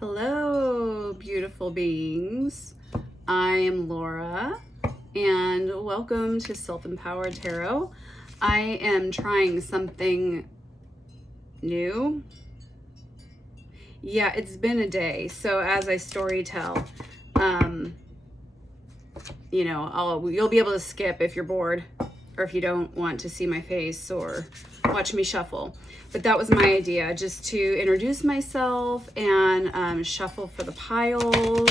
Hello, beautiful beings. I am Laura, and welcome to Self-Empowered Tarot. I am trying something new. Yeah, it's been a day. So as I story tell, you'll be able to skip if you're bored or if you don't want to see my face or watch me shuffle. But that was my idea, just to introduce myself and shuffle for the piles.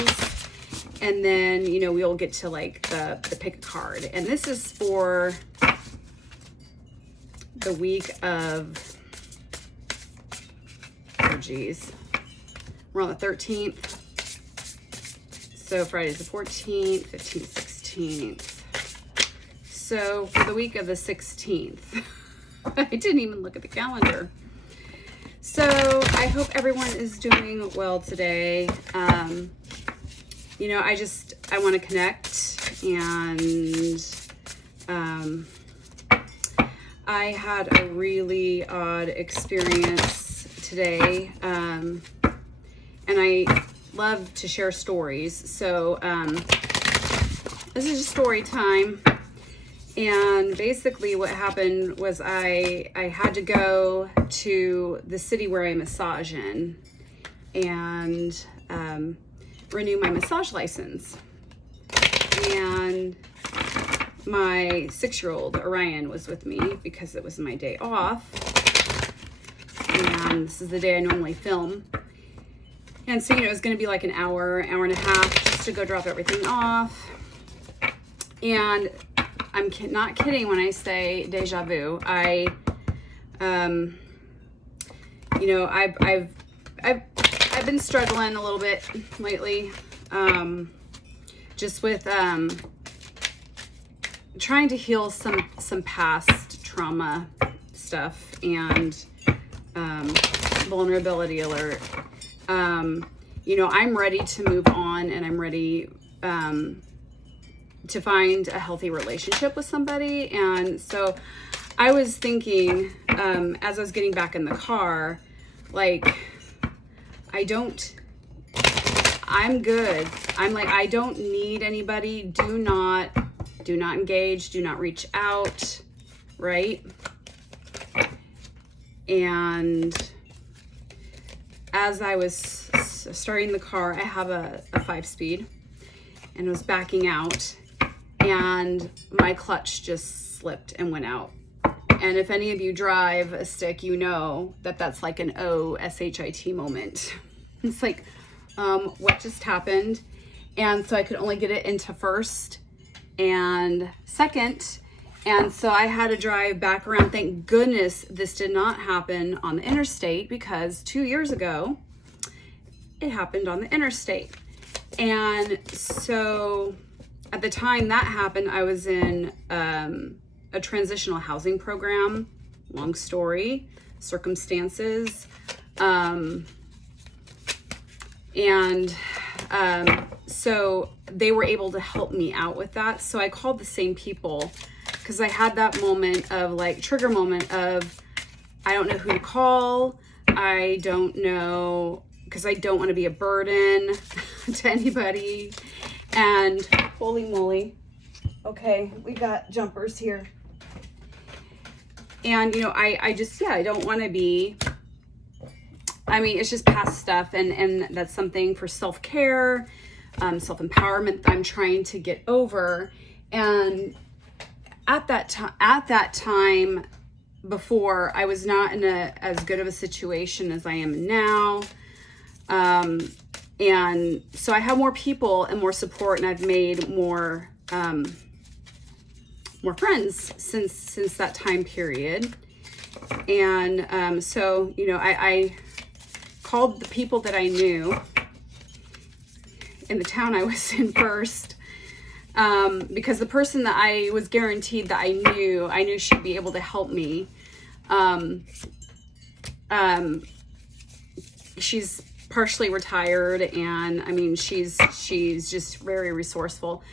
And then, we'll get to like the pick a card. And this is for the week of, we're on the 13th. So Friday's the 14th, 15th, 16th. So for the week of the 16th. I didn't even look at the calendar. So I hope everyone is doing well today. I want to connect, and I had a really odd experience today, and I love to share stories. So this is just story time. And basically what happened was I had to go to the city where I massage in and renew my massage license. And my 6-year-old Orion was with me because it was my day off. And this is the day I normally film. And so, it was going to be like an hour and a half just to go drop everything off. And I'm not kidding when I say deja vu. I've been struggling a little bit lately, just with trying to heal some past trauma stuff and vulnerability alert. I'm ready to move on, and I'm ready to find a healthy relationship with somebody. And so I was thinking, as I was getting back in the car, like, I'm good. I'm like, I don't need anybody. Do not engage. Do not reach out. Right. And as I was starting the car, I have a 5-speed, and was backing out, and my clutch just slipped and went out. And if any of you drive a stick, that's like an OSHIT moment. It's like, what just happened? And so I could only get it into first and second. And so I had to drive back around. Thank goodness this did not happen on the interstate, because 2 years ago, it happened on the interstate. And so at the time that happened, I was in a transitional housing program. Long story, circumstances. So they were able to help me out with that. So I called the same people, because I had that moment of like trigger moment of, I don't know who to call. I don't know, because I don't want to be a burden to anybody. And holy moly. Okay, we got jumpers here. And, I don't want to be, it's just past stuff. And that's something for self-care, self-empowerment that I'm trying to get over. And at that time before, I was not in as good of a situation as I am now. And so I have more people and more support, and I've made more friends since that time period. And so I called the people that I knew in the town I was in first, because the person that I was guaranteed that I knew she'd be able to help me. She's partially retired, and she's just very resourceful.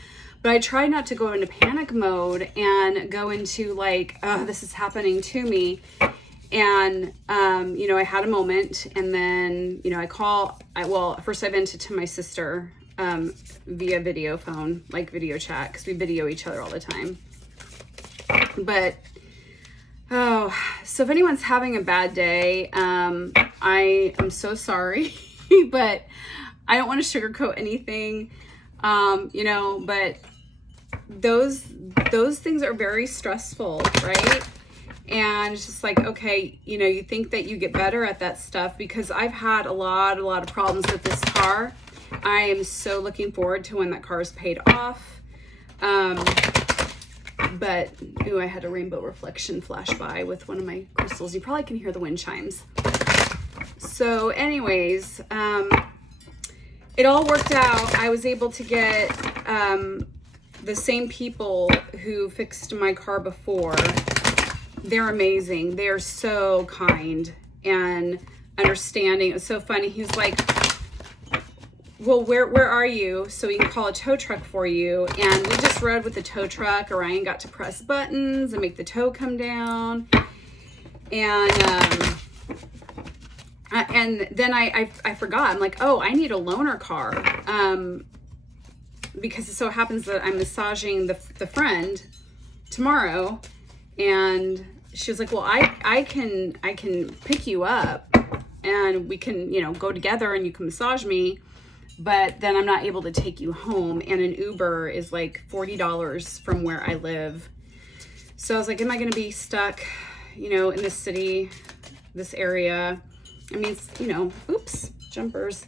But I try not to go into panic mode and go into like, oh, this is happening to me. And, you know, I had a moment, and then, you know, first I vented to my sister, via video phone, like video chat, because we video each other all the time. But, so if anyone's having a bad day, I am so sorry, but I don't want to sugarcoat anything, you know, but those things are very stressful, right? And it's just like, okay, you know, you think that you get better at that stuff, because I've had a lot of problems with this car. I am so looking forward to when that car is paid off. But, ooh, I had a rainbow reflection flash by with one of my crystals. You probably can hear the wind chimes. So anyways, it all worked out. I was able to get the same people who fixed my car before. They're amazing. They're so kind and understanding. It was so funny. He was like, well, where are you? So we can call a tow truck for you. And we just rode with the tow truck. Orion got to press buttons and make the tow come down. And then I forgot. I'm like, oh, I need a loaner car. Because it so happens that I'm massaging the friend tomorrow. And she was like, well, I can pick you up and we can, you know, go together and you can massage me, but then I'm not able to take you home. And an Uber is like $40 from where I live. So I was like, am I going to be stuck, you know, in this city, this area? I mean, it's, you know, oops, jumpers.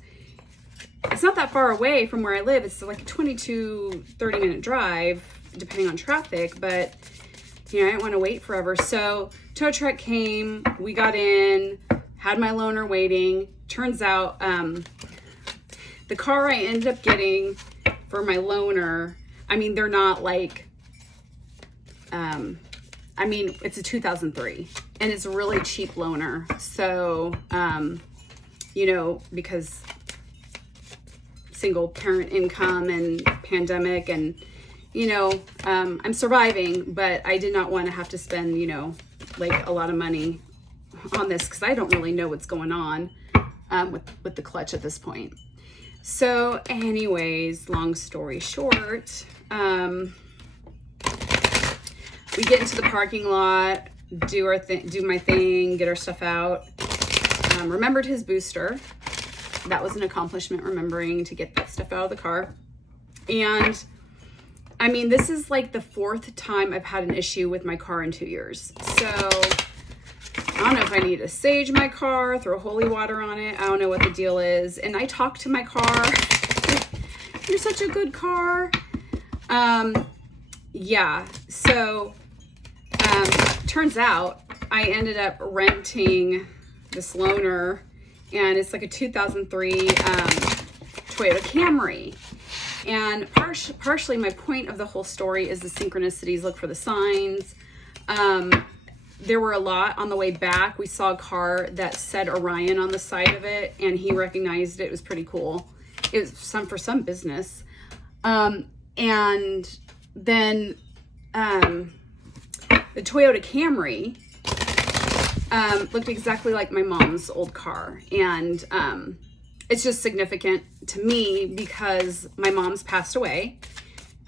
It's not that far away from where I live. It's like a 30 minute drive, depending on traffic, but you know, I didn't want to wait forever. So tow truck came, we got in, had my loaner waiting. Turns out the car I ended up getting for my loaner, I mean, they're not like, I mean, it's a 2003 and it's a really cheap loaner. So, you know, because single parent income and pandemic and, you know, I'm surviving, but I did not want to have to spend, you know, like a lot of money on this because I don't really know what's going on with the clutch at this point. So anyways, long story short, we get into the parking lot, do my thing, get our stuff out. Remembered his booster. That was an accomplishment, remembering to get that stuff out of the car. And I mean, this is like the 4th time I've had an issue with my car in 2 years. So I don't know if I need to sage my car, throw holy water on it. I don't know what the deal is. And I talked to my car. You're such a good car. Yeah. So turns out I ended up renting this loaner, and it's like a 2003 Toyota Camry. And partially my point of the whole story is the synchronicities. Look for the signs. There were a lot on the way back. We saw a car that said Orion on the side of it, and he recognized it. It was pretty cool. It was for some business. And then the Toyota Camry looked exactly like my mom's old car. And it's just significant to me because my mom's passed away.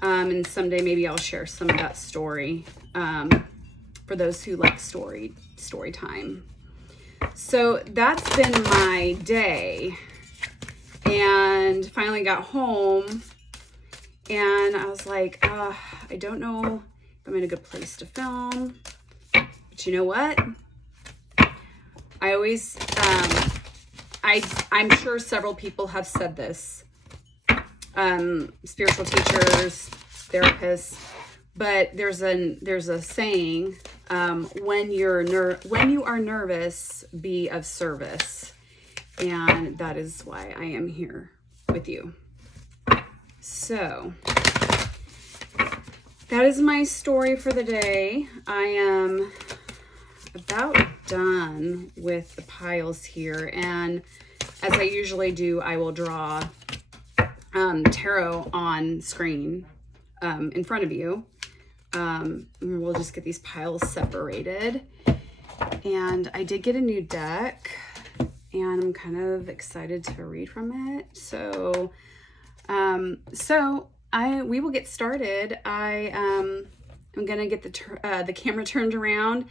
And someday maybe I'll share some of that story for those who like story time. So that's been my day. And finally got home and I was like, I don't know if I'm in a good place to film. But you know what? I always, I'm sure several people have said this, spiritual teachers, therapists, but there's a saying, when you are nervous, be of service. And that is why I am here with you. So that is my story for the day. I am about done with the piles here, and as I usually do, I will draw tarot on screen in front of you. We'll just get these piles separated, And I did get a new deck, and I'm kind of excited to read from it. So, we will get started. I'm gonna get the camera turned around,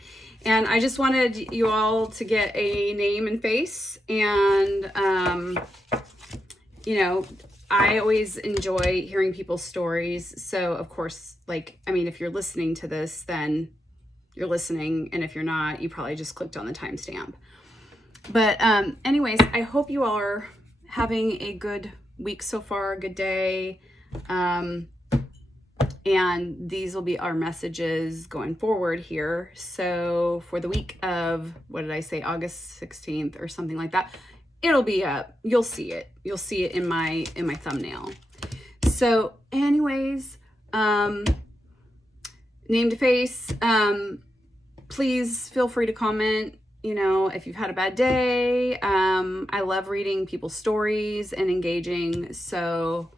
and I just wanted you all to get a name and face. And I always enjoy hearing people's stories. So of course, if you're listening to this, then you're listening, and if you're not, you probably just clicked on the timestamp. But anyways, I hope you all are having a good week so far, a good day. And these will be our messages going forward here. So for the week of, what did I say, August 16th or something like that, it'll be up. You'll see it. You'll see it in my thumbnail. So anyways, name to face, please feel free to comment, if you've had a bad day. I love reading people's stories and engaging. So,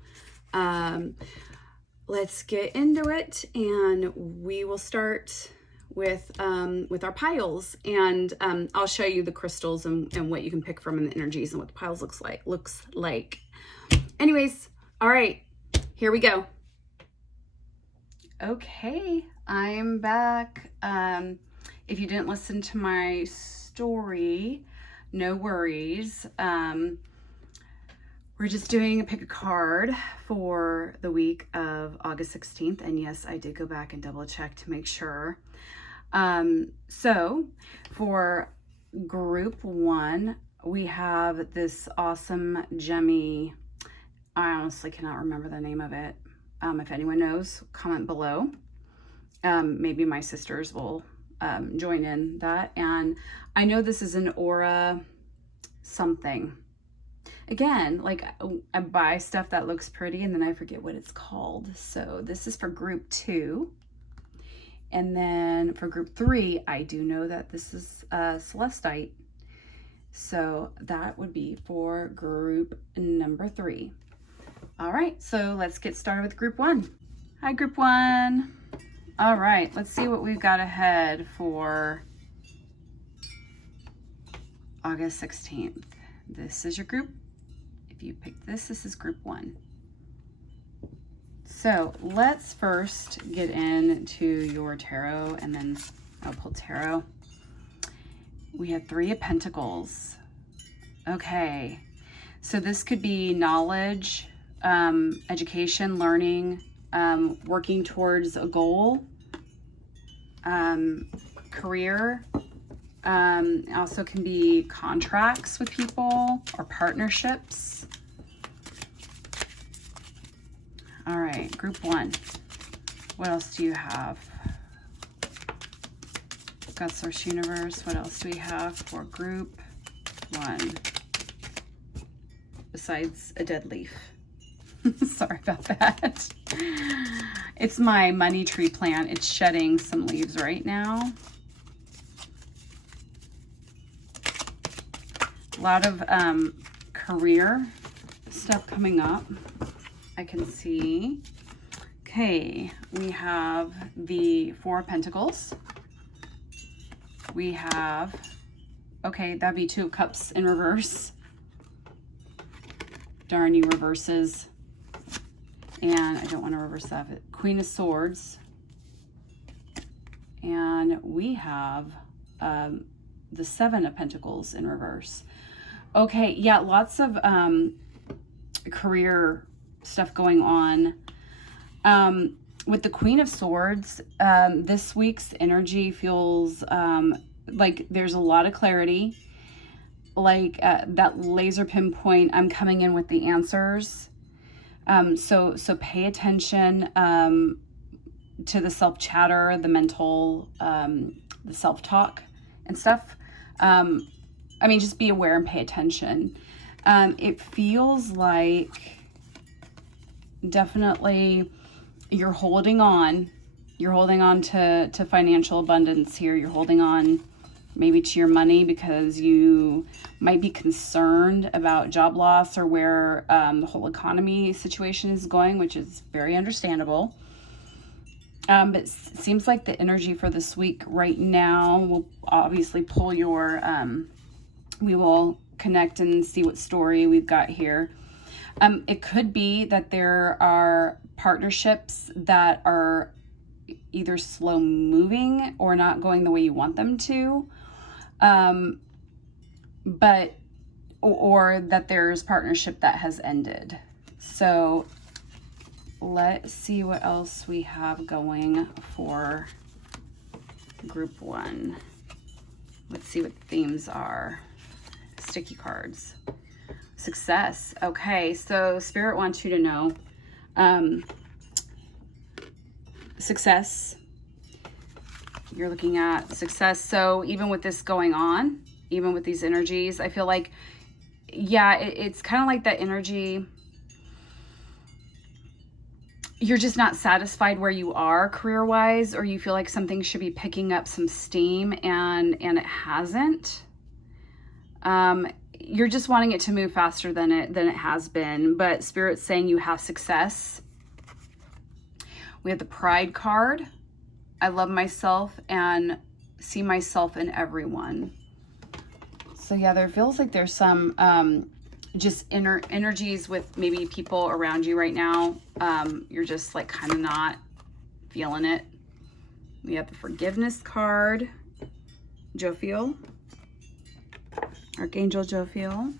let's get into it, and we will start with our piles, and I'll show you the crystals and what you can pick from, and the energies, and what the piles looks like. Anyways, all right, here we go. Okay, I'm back. If you didn't listen to my story, no worries. We're just doing a pick a card for the week of August 16th. And yes, I did go back and double check to make sure. So for group 1, we have this awesome gemmy. I honestly cannot remember the name of it. If anyone knows, comment below. Maybe my sisters will join in that. And I know this is an aura something. Again, I buy stuff that looks pretty and then I forget what it's called. So this is for group 2. And then for group 3, I do know that this is celestite. So that would be for group number 3. All right, so let's get started with group 1. Hi, group 1. All right, let's see what we've got ahead for August 16th. This is your group. If you picked this is group 1. So let's first get into your tarot, and then I'll pull tarot. We have 3 of Pentacles. Okay, so this could be knowledge, education, learning, working towards a goal, career. Also can be contracts with people or partnerships. All right, group 1. What else do you have? God, Source Universe. What else do we have for group 1? Besides a dead leaf. Sorry about that. It's my money tree plant. It's shedding some leaves right now. A lot of career stuff coming up, I can see. Okay, we have the 4 of Pentacles. We have, okay, that'd be 2 of Cups in reverse. Darn you reverses. And I don't want to reverse that. Queen of Swords. And we have the 7 of Pentacles in reverse. Okay, yeah, lots of career stuff going on. With the Queen of Swords, this week's energy feels like there's a lot of clarity. That laser pinpoint, I'm coming in with the answers. So pay attention to the self-chatter, the mental, the self-talk and stuff. Just be aware and pay attention. It feels like definitely you're holding on to financial abundance here. You're holding on maybe to your money because you might be concerned about job loss or where the whole economy situation is going, which is very understandable. But it seems like the energy for this week right now will obviously pull your, we will connect and see what story we've got here. It could be that there are partnerships that are either slow moving or not going the way you want them to. Or that there's partnership that has ended. So let's see what else we have going for group 1. Let's see what the themes are. Sticky cards. Success. Okay, so Spirit wants you to know success. You're looking at success. So even with this going on, even with these energies, I feel like, yeah, it's kind of like that energy. You're just not satisfied where you are career-wise, or you feel like something should be picking up some steam and it hasn't. You're just wanting it to move faster than it has been, but Spirit's saying you have success. We have the Pride card. I love myself and see myself in everyone. So yeah, there feels like there's some just inner energies with maybe people around you right now. You're just like kind of not feeling it. We have the Forgiveness card. Jophiel. Archangel Jophiel.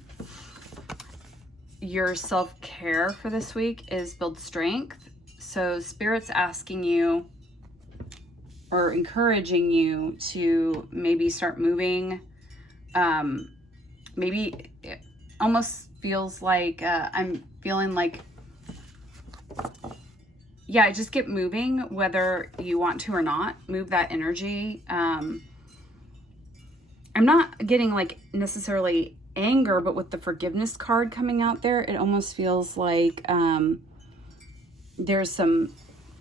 Your self-care for this week is build strength. So Spirit's asking you or encouraging you to maybe start moving. Maybe it almost feels like I'm feeling like, yeah, just get moving, whether you want to or not. Move that energy. I'm not getting like necessarily anger, but with the Forgiveness card coming out there, it almost feels like there's some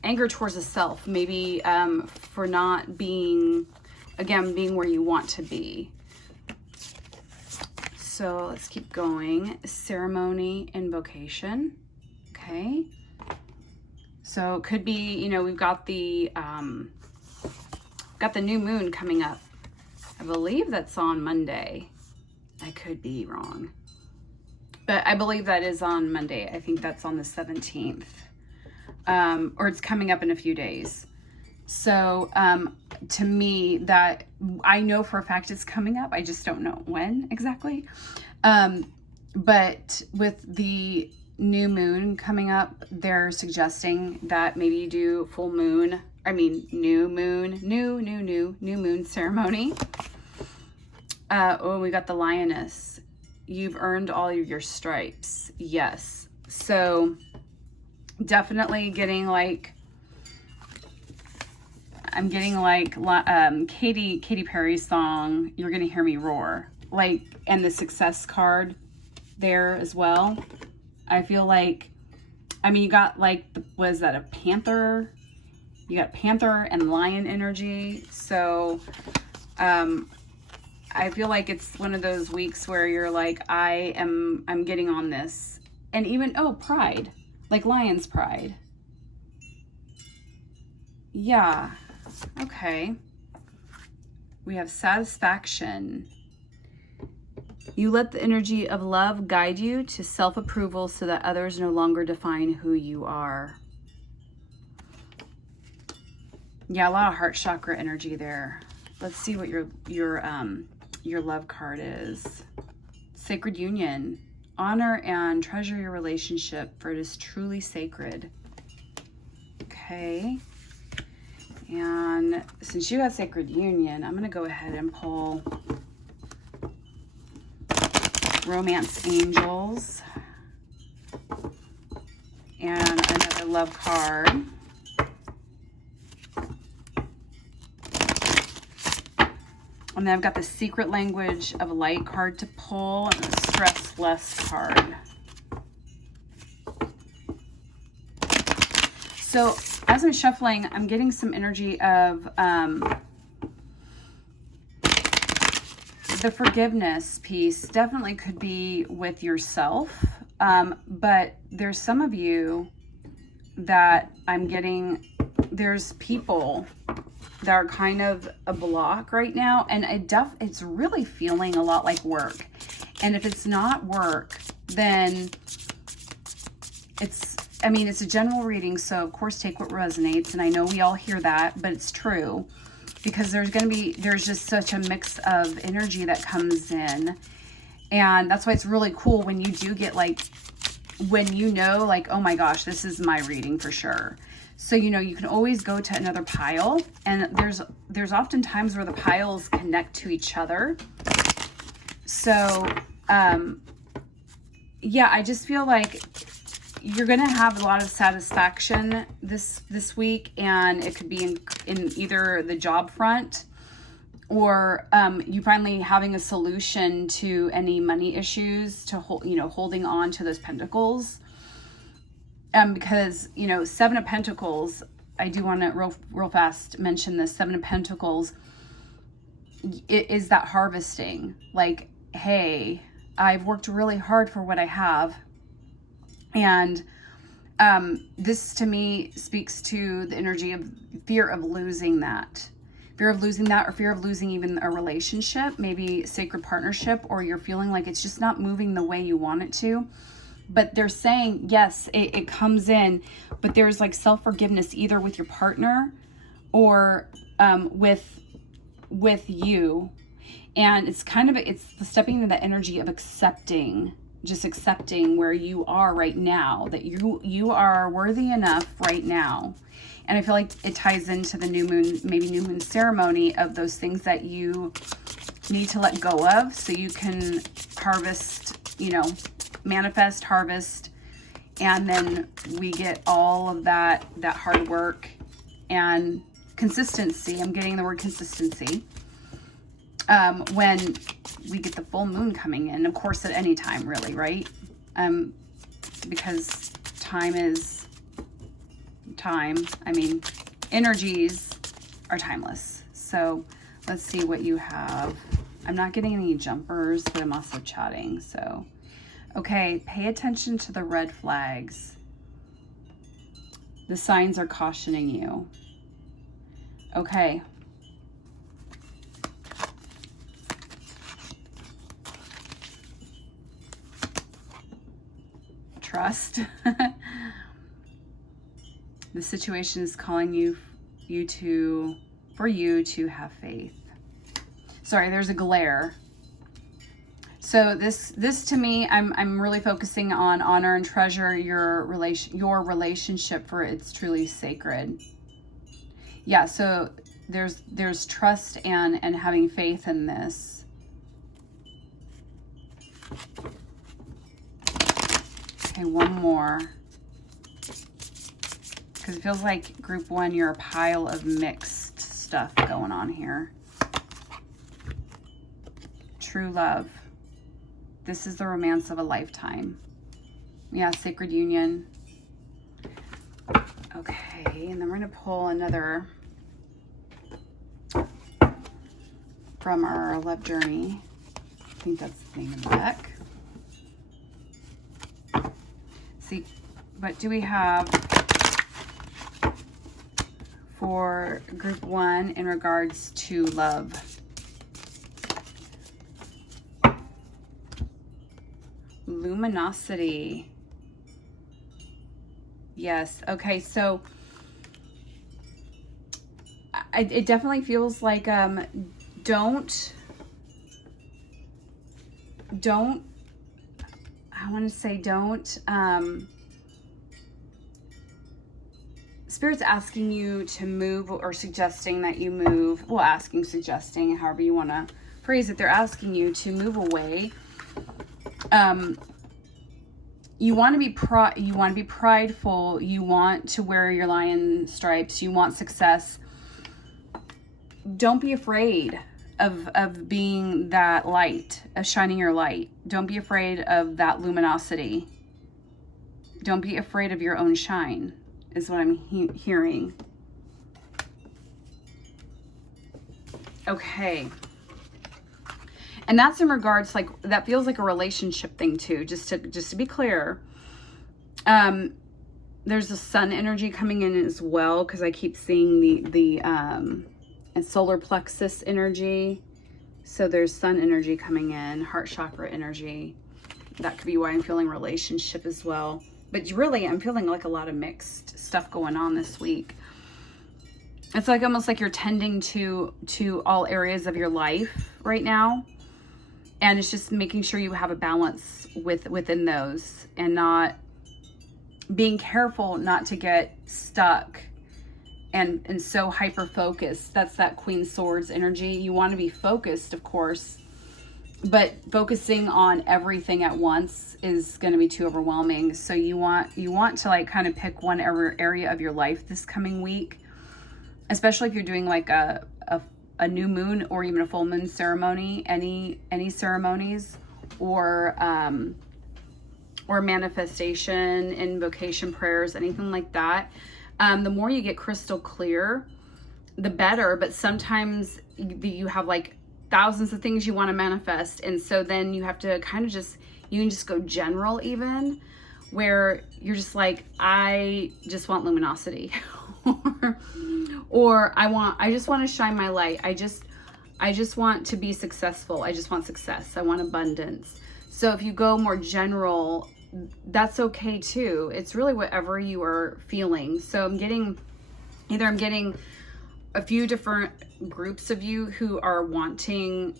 anger towards the self, maybe for not being where you want to be. So let's keep going. Ceremony, invocation. Okay. So it could be, we've got the new moon coming up. I believe that's on Monday. I could be wrong, but I believe that is on Monday. I think that's on the 17th, or it's coming up in a few days. So to me, that I know for a fact it's coming up. I just don't know when exactly. But with the new moon coming up, they're suggesting that maybe you do new moon ceremony. We got the Lioness. You've earned all of your stripes. Yes. So definitely getting like, I'm getting like Katy Perry's song, You're Gonna Hear Me Roar. Like, and the Success card there as well. I feel like, you got like, was that a panther? You got panther and lion energy. So I feel like it's one of those weeks where you're like, I'm getting on this. And even, pride, like lion's pride. Yeah. Okay. We have satisfaction. You let the energy of love guide you to self-approval so that others no longer define who you are. Yeah, a lot of heart chakra energy there. Let's see what your love card is. Sacred union. Honor and treasure your relationship, for it is truly sacred. Okay. And since you got sacred union, I'm going to go ahead and pull romance angels and another love card. And then I've got the secret language of light card to pull and the stress less card. So as I'm shuffling, I'm getting some energy of the forgiveness piece. Definitely could be with yourself, but there's some of you that I'm getting, there's people that are kind of a block right now, and it's really feeling a lot like work. And if it's not work, then it's a general reading, so of course take what resonates, and I know we all hear that, but it's true, because there's just such a mix of energy that comes in. And that's why it's really cool when you do get like, when you know, like, oh my gosh, this is my reading for sure. So, you know, you can always go to another pile, and there's often times where the piles connect to each other. So, yeah, I just feel like you're going to have a lot of satisfaction this week, and it could be in either the job front, or you finally having a solution to any money issues, to holding on to those pentacles. Because, you know, Seven of Pentacles, I do want to real fast mention this. Seven of Pentacles, it is that harvesting. Like, hey, I've worked really hard for what I have. And this to me speaks to the energy of fear of losing that. Fear of losing that, or fear of losing even a relationship, maybe sacred partnership, or you're feeling like it's just not moving the way you want it to. But they're saying, yes, it comes in, but there's like self-forgiveness either with your partner or with you. And it's it's stepping into the energy of accepting, just accepting where you are right now, that you are worthy enough right now. And I feel like it ties into the new moon ceremony of those things that you need to let go of so you can harvest, you know, manifest, harvest, and then we get all of that hard work and consistency. I'm getting the word consistency. When we get the full moon coming in, of course, at any time, really, right? Because time is time. I mean, energies are timeless. So let's see what you have. I'm not getting any jumpers, but I'm also chatting. So, okay, pay attention to the red flags. The signs are cautioning you. Okay. Trust. The situation is calling for you to have faith. Sorry, there's a glare. So this to me, I'm really focusing on honor and treasure your relationship, for it's truly sacred. Yeah, so there's trust and having faith in this. Okay, one more. Because it feels like group one, you're a pile of mixed stuff going on here. True love. This is the romance of a lifetime. Yeah, sacred union. Okay, and then we're going to pull another from our love journey. I think that's the name of the deck. See, what do we have for group one in regards to love? Luminosity. Yes. Okay. So it definitely feels like don't I want to say don't Spirit's asking you to move, or suggesting that you move. Well, asking, suggesting, however you want to phrase it. They're asking you to move away. You want to be prideful. You want to wear your lion stripes. You want success. Don't be afraid of being that light, of shining your light. Don't be afraid of that luminosity. Don't be afraid of your own shine, is what I'm hearing. Okay. And that's in regards, like, that feels like a relationship thing too, just to be clear. there's a sun energy coming in as well, because I keep seeing the and solar plexus energy. So there's sun energy coming in, heart chakra energy. That could be why I'm feeling relationship as well. But really, I'm feeling like a lot of mixed stuff going on this week. It's like almost like you're tending to all areas of your life right now. And it's just making sure you have a balance within those, and not being careful not to get stuck and so hyper focused. That's that Queen Swords energy. You want to be focused, of course, but focusing on everything at once is going to be too overwhelming. So you want to like kind of pick one area of your life this coming week, especially if you're doing like a new moon or even a full moon ceremony, any ceremonies, or manifestation, invocation prayers, anything like that. The more you get crystal clear, the better. But sometimes you have like thousands of things you want to manifest, and so then you have to kind of you can just go general, even where you're just like, I just want luminosity, or I just want to shine my light. I just want to be successful. I just want success. I want abundance. So if you go more general, that's okay too. It's really whatever you are feeling. So I'm getting a few different groups of you who are wanting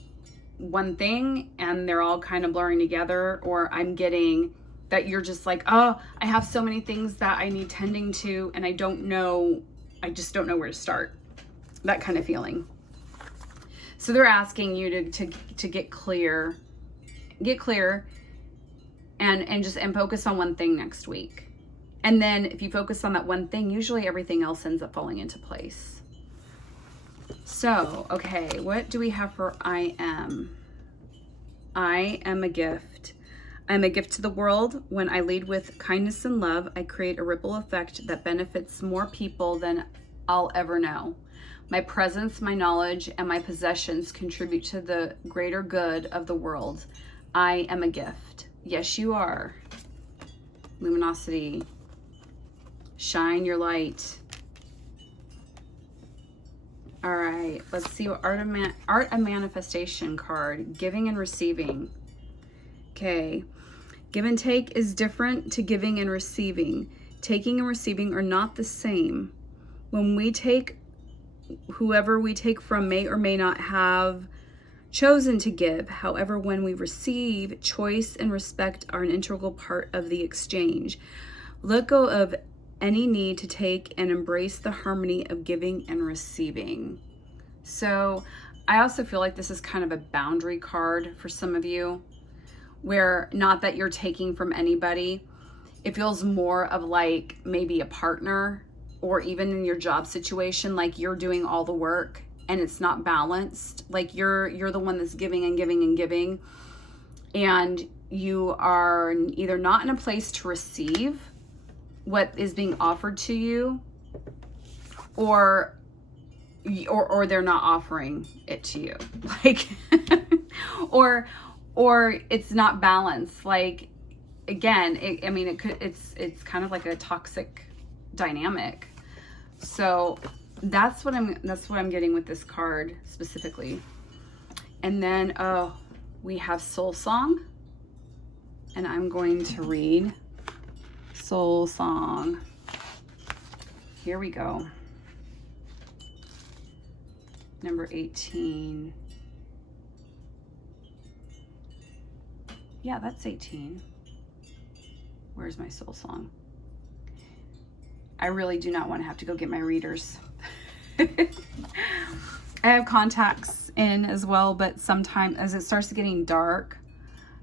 one thing and they're all kind of blurring together, or I'm getting that you're just like, oh, I have so many things that I need tending to, and I just don't know where to start. That kind of feeling. So they're asking you to get clear and focus on one thing next week. And then if you focus on that one thing, usually everything else ends up falling into place. So, okay, what do we have for I am? I am a gift. I'm a gift to the world. When I lead with kindness and love, I create a ripple effect that benefits more people than I'll ever know. My presence, my knowledge, and my possessions contribute to the greater good of the world. I am a gift. Yes, you are. Luminosity. Shine your light. All right, let's see what Art of Manifestation card. Giving and receiving. Okay. Give and take is different to giving and receiving. Taking and receiving are not the same. When we take, whoever we take from may or may not have chosen to give. However, when we receive, choice and respect are an integral part of the exchange. Let go of any need to take and embrace the harmony of giving and receiving. So I also feel like this is kind of a boundary card for some of you, where not that you're taking from anybody. It feels more of like maybe a partner, or even in your job situation, like you're doing all the work and it's not balanced. Like you're the one that's giving and giving and giving, and you are either not in a place to receive what is being offered to you, or they're not offering it to you. Like or it's not balanced. Like, again, it's kind of like a toxic dynamic. So that's what I'm getting with this card specifically. And then we have Soul Song, and I'm going to read Soul Song. Here we go. Number 18. Yeah, that's 18. Where's my Soul Song? I really do not want to have to go get my readers. I have contacts in as well, but sometimes as it starts getting dark,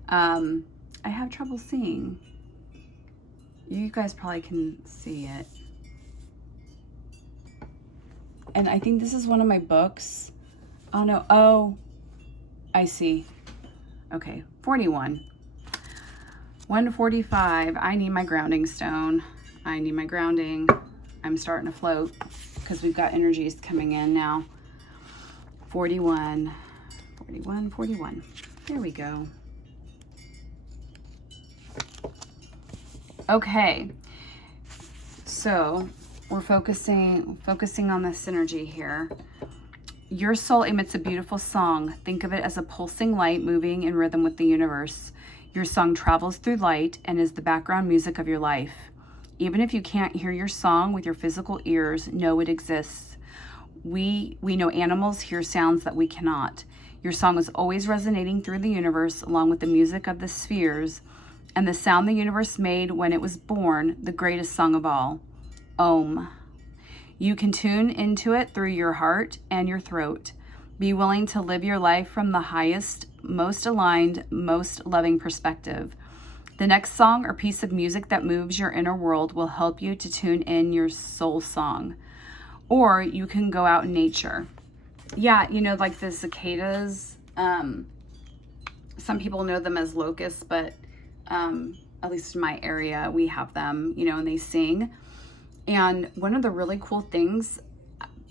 I have trouble seeing. You guys probably can see it. And I think this is one of my books. Oh no, oh, I see. Okay, 41. 145, I need my grounding stone. I need my grounding. I'm starting to float because we've got energies coming in now. 41, 41, 41. There we go. Okay. So we're focusing on this energy here. Your soul emits a beautiful song. Think of it as a pulsing light moving in rhythm with the universe. Your song travels through light and is the background music of your life. Even if you can't hear your song with your physical ears, know it exists. We know animals hear sounds that we cannot. Your song is always resonating through the universe along with the music of the spheres and the sound the universe made when it was born, the greatest song of all. Om. You can tune into it through your heart and your throat. Be willing to live your life from the highest, most aligned, most loving perspective. The next song or piece of music that moves your inner world will help you to tune in your soul song. Or you can go out in nature. Yeah, you know, like the cicadas. Some people know them as locusts, but at least in my area, we have them, you know, and they sing. And one of the really cool things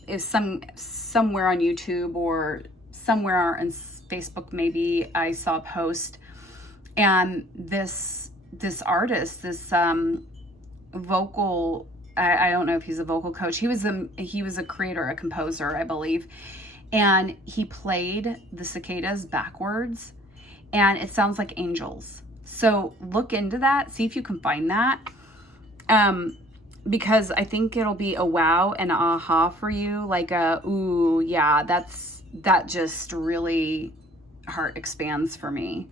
is somewhere on YouTube or somewhere on Facebook, maybe I saw a post, and this artist, this vocal, I don't know if he's a vocal coach. He was a creator, a composer, I believe, and he played the cicadas backwards, and it sounds like angels. So look into that, see if you can find that. Because I think it'll be a wow and aha for you, like a, ooh, yeah, that just really heart expands for me.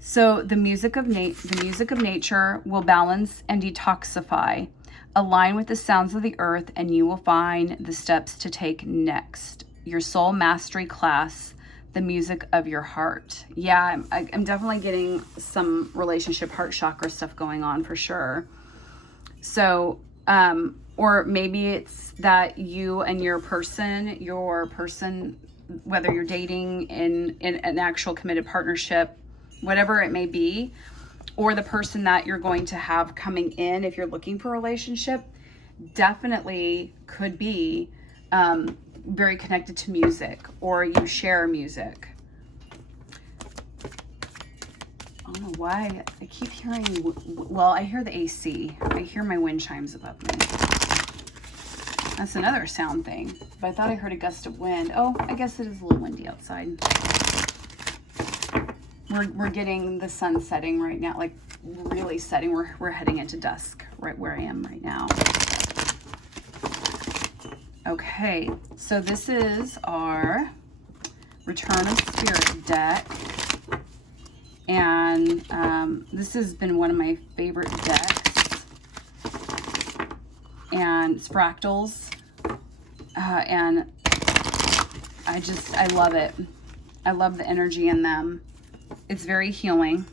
So the music of nature will balance and detoxify. Align with the sounds of the earth and you will find the steps to take next. Your soul mastery class, the music of your heart. Yeah, I'm definitely getting some relationship heart chakra stuff going on for sure. So, or maybe it's that you and your person, whether you're dating in an actual committed partnership, whatever it may be, or the person that you're going to have coming in, if you're looking for a relationship, definitely could be very connected to music, or you share music. I don't know why I keep hearing, well, I hear the AC. I hear my wind chimes above me. That's another sound thing. But I thought I heard a gust of wind. Oh, I guess it is a little windy outside. We're getting the sun setting right now, like really setting. We're heading into dusk right where I am right now. Okay, so this is our Return of Spirit deck. And this has been one of my favorite decks. And it's fractals. And I love it. I love the energy in them. It's very healing.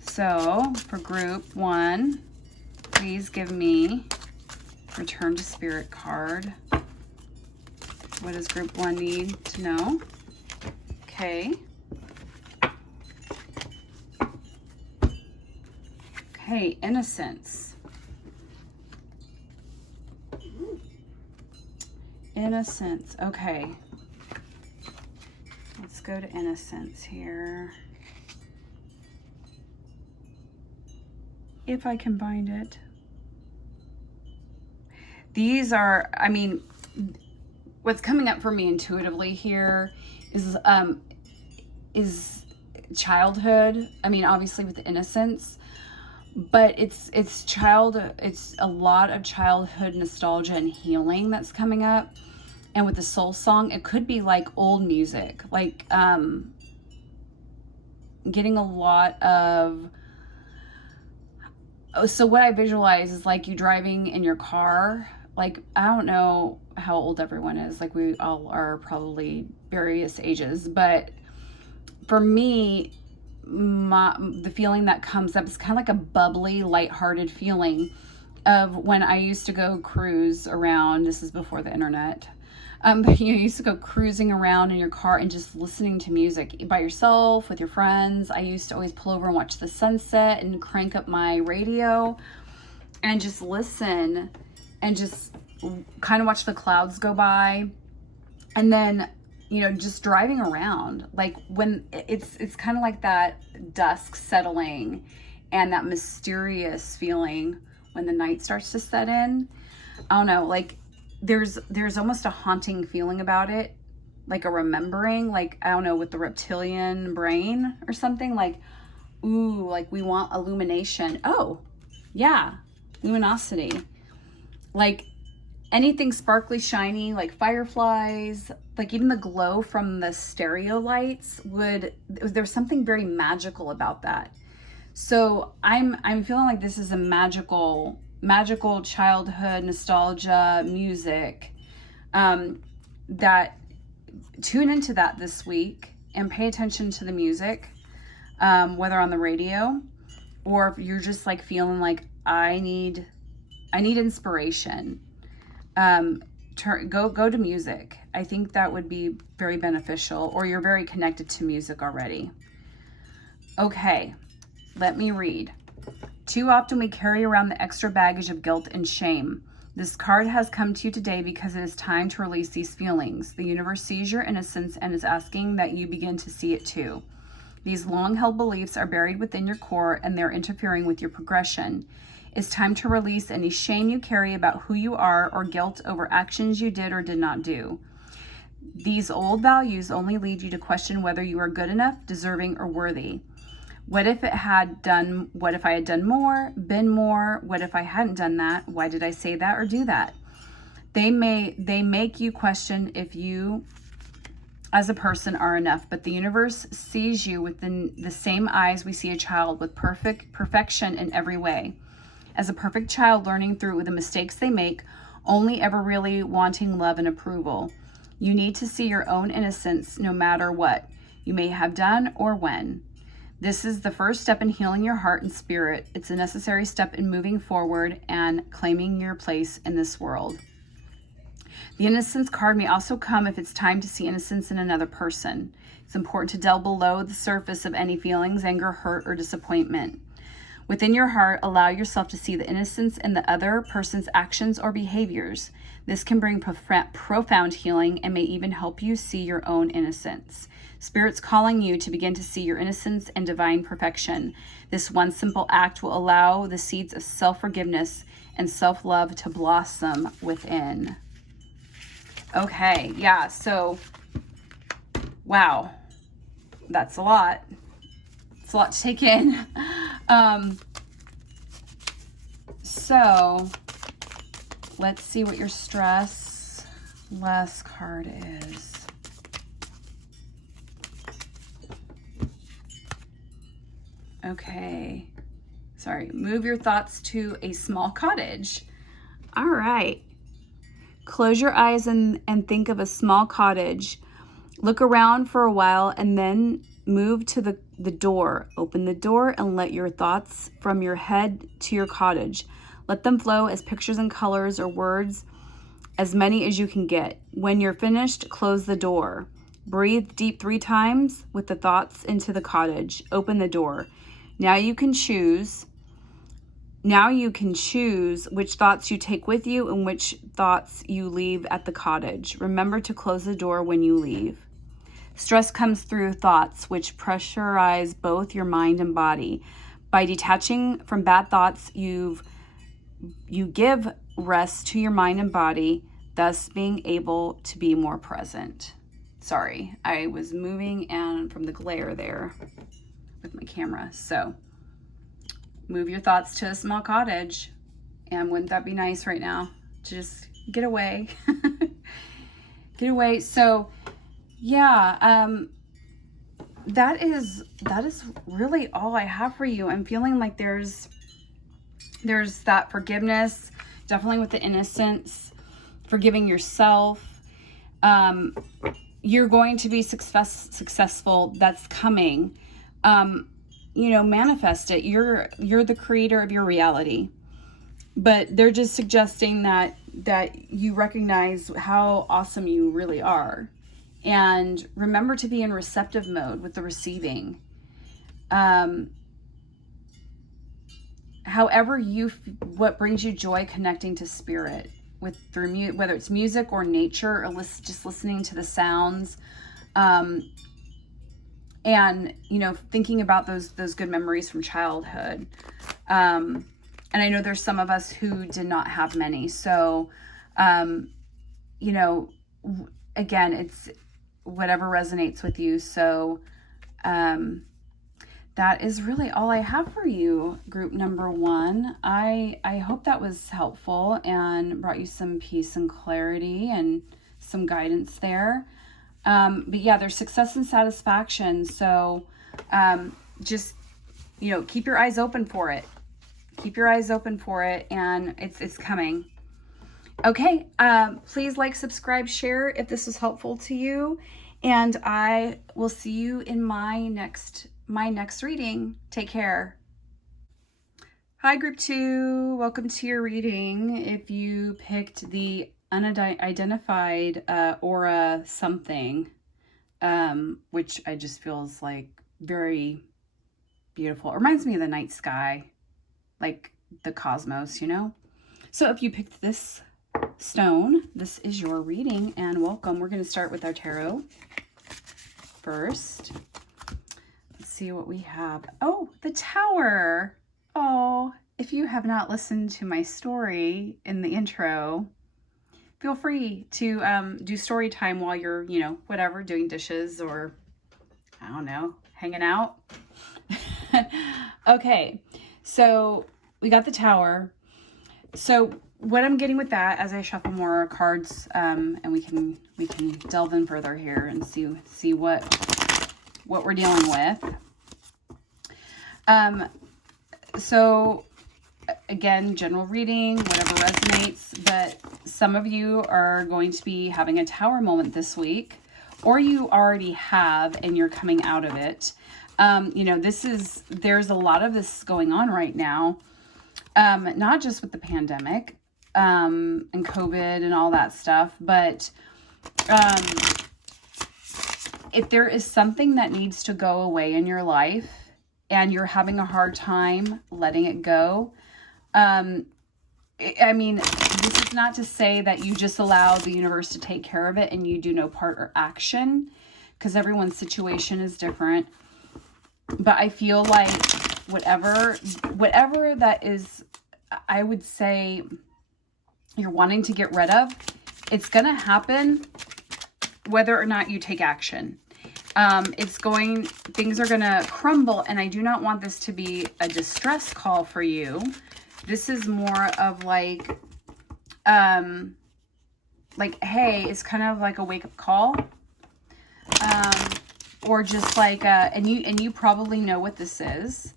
So for group 1, please give me Return to Spirit card. What does group 1 need to know? Okay. Okay, innocence. Innocence. Okay. Let's go to innocence here. If I can find it. These are, I mean, what's coming up for me intuitively here is childhood. I mean, obviously with the innocence, but it's a lot of childhood nostalgia and healing that's coming up. And with the soul song, it could be like old music, like getting a lot of, so what I visualize is like you driving in your car. Like, I don't know how old everyone is, like we all are probably various ages, but for me, the feeling that comes up is kind of like a bubbly, lighthearted feeling of when I used to go cruise around. This is before the internet. But you used to go cruising around in your car and just listening to music by yourself, with your friends. I used to always pull over and watch the sunset and crank up my radio and just listen and just kind of watch the clouds go by. And then, you know, just driving around, like when it's kind of like that dusk settling and that mysterious feeling when the night starts to set in. I don't know, like there's almost a haunting feeling about it, like a remembering, like, I don't know, with the reptilian brain or something, like, ooh, like we want illumination. Oh, yeah, luminosity. Like anything sparkly, shiny, like fireflies, like even the glow from the stereo lights there's something very magical about that. So I'm feeling like this is a magical childhood nostalgia music, that tune into that this week and pay attention to the music, whether on the radio or if you're just like feeling like I need inspiration. Go to music. I think that would be very beneficial, or you're very connected to music already. Okay, let me read. Too often we carry around the extra baggage of guilt and shame. This card has come to you today because it is time to release these feelings. The universe sees your innocence and is asking that you begin to see it too. These long-held beliefs are buried within your core and they're interfering with your progression. It's time to release any shame you carry about who you are or guilt over actions you did or did not do. These old values only lead you to question whether you are good enough, deserving, or worthy. What if I had done more, been more? What if I hadn't done that? Why did I say that or do that? They make you question if you as a person are enough, but the universe sees you within the same eyes we see a child, with perfection in every way. As a perfect child learning through the mistakes they make, only ever really wanting love and approval. You need to see your own innocence no matter what you may have done or when. This is the first step in healing your heart and spirit. It's a necessary step in moving forward and claiming your place in this world. The innocence card may also come if it's time to see innocence in another person. It's important to delve below the surface of any feelings, anger, hurt, or disappointment. Within your heart, allow yourself to see the innocence in the other person's actions or behaviors. This can bring profound healing and may even help you see your own innocence. Spirit's calling you to begin to see your innocence and divine perfection. This one simple act will allow the seeds of self-forgiveness and self-love to blossom within. Okay, yeah, so, wow, that's a lot. It's a lot to take in. So let's see what your stress less card is. Okay. Sorry. Move your thoughts to a small cottage. All right. Close your eyes and think of a small cottage. Look around for a while and then move to the door. Open the door and let your thoughts from your head to your cottage. Let them flow as pictures and colors or words, as many as you can get. When you're finished, close the door. Breathe deep 3 times with the thoughts into the cottage. Open the door. Now you can choose which thoughts you take with you and which thoughts you leave at the cottage. Remember to close the door when you leave. Stress comes through thoughts, which pressurize both your mind and body. By detaching from bad thoughts, you give rest to your mind and body, thus being able to be more present. Sorry, I was moving and from the glare there with my camera. So move your thoughts to a small cottage. And wouldn't that be nice right now? To just get away. Get away. So yeah, that is really all I have for you. I'm feeling like there's that forgiveness, definitely with the innocence, forgiving yourself. You're going to be successful. That's coming. Manifest it. You're the creator of your reality. But they're just suggesting that you recognize how awesome you really are. And remember to be in receptive mode with the receiving. However what brings you joy, connecting to spirit through whether it's music or nature or just listening to the sounds, and thinking about those good memories from childhood. And I know there's some of us who did not have many. So, you know, again, it's whatever resonates with you. So, that is really all I have for you, group number 1. I hope that was helpful and brought you some peace and clarity and some guidance there. But yeah, there's success and satisfaction. So just, you know, keep your eyes open for it. Keep your eyes open for it, and it's coming. Okay, please like, subscribe, share if this was helpful to you, and I will see you in my next reading. Take care. Hi, group 2. Welcome to your reading. If you picked the unidentified aura something, which I just feels like very beautiful. It reminds me of the night sky, like the cosmos, you know? So if you picked this stone, this is your reading, and welcome. We're going to start with our tarot first. Let's see what we have. Oh, the Tower. Oh, if you have not listened to my story in the intro, feel free to do story time while you're, you know, whatever, doing dishes or, I don't know, hanging out. Okay, so we got the Tower. So what I'm getting with that, as I shuffle more cards, and we can delve in further here and see what we're dealing with. So again, general reading, whatever resonates, but some of you are going to be having a Tower moment this week, or you already have and you're coming out of it. You know, there's a lot of this going on right now, not just with the pandemic, and COVID and all that stuff, but, if there is something that needs to go away in your life and you're having a hard time letting it go, I mean, this is not to say that you just allow the universe to take care of it and you do no part or action, because everyone's situation is different. But I feel like whatever that is, I would say you're wanting to get rid of, it's going to happen whether or not you take action. Things are going to crumble, and I do not want this to be a distress call for you. This is more of like, hey, it's kind of like a wake-up call. Or just like, and you probably know what this is.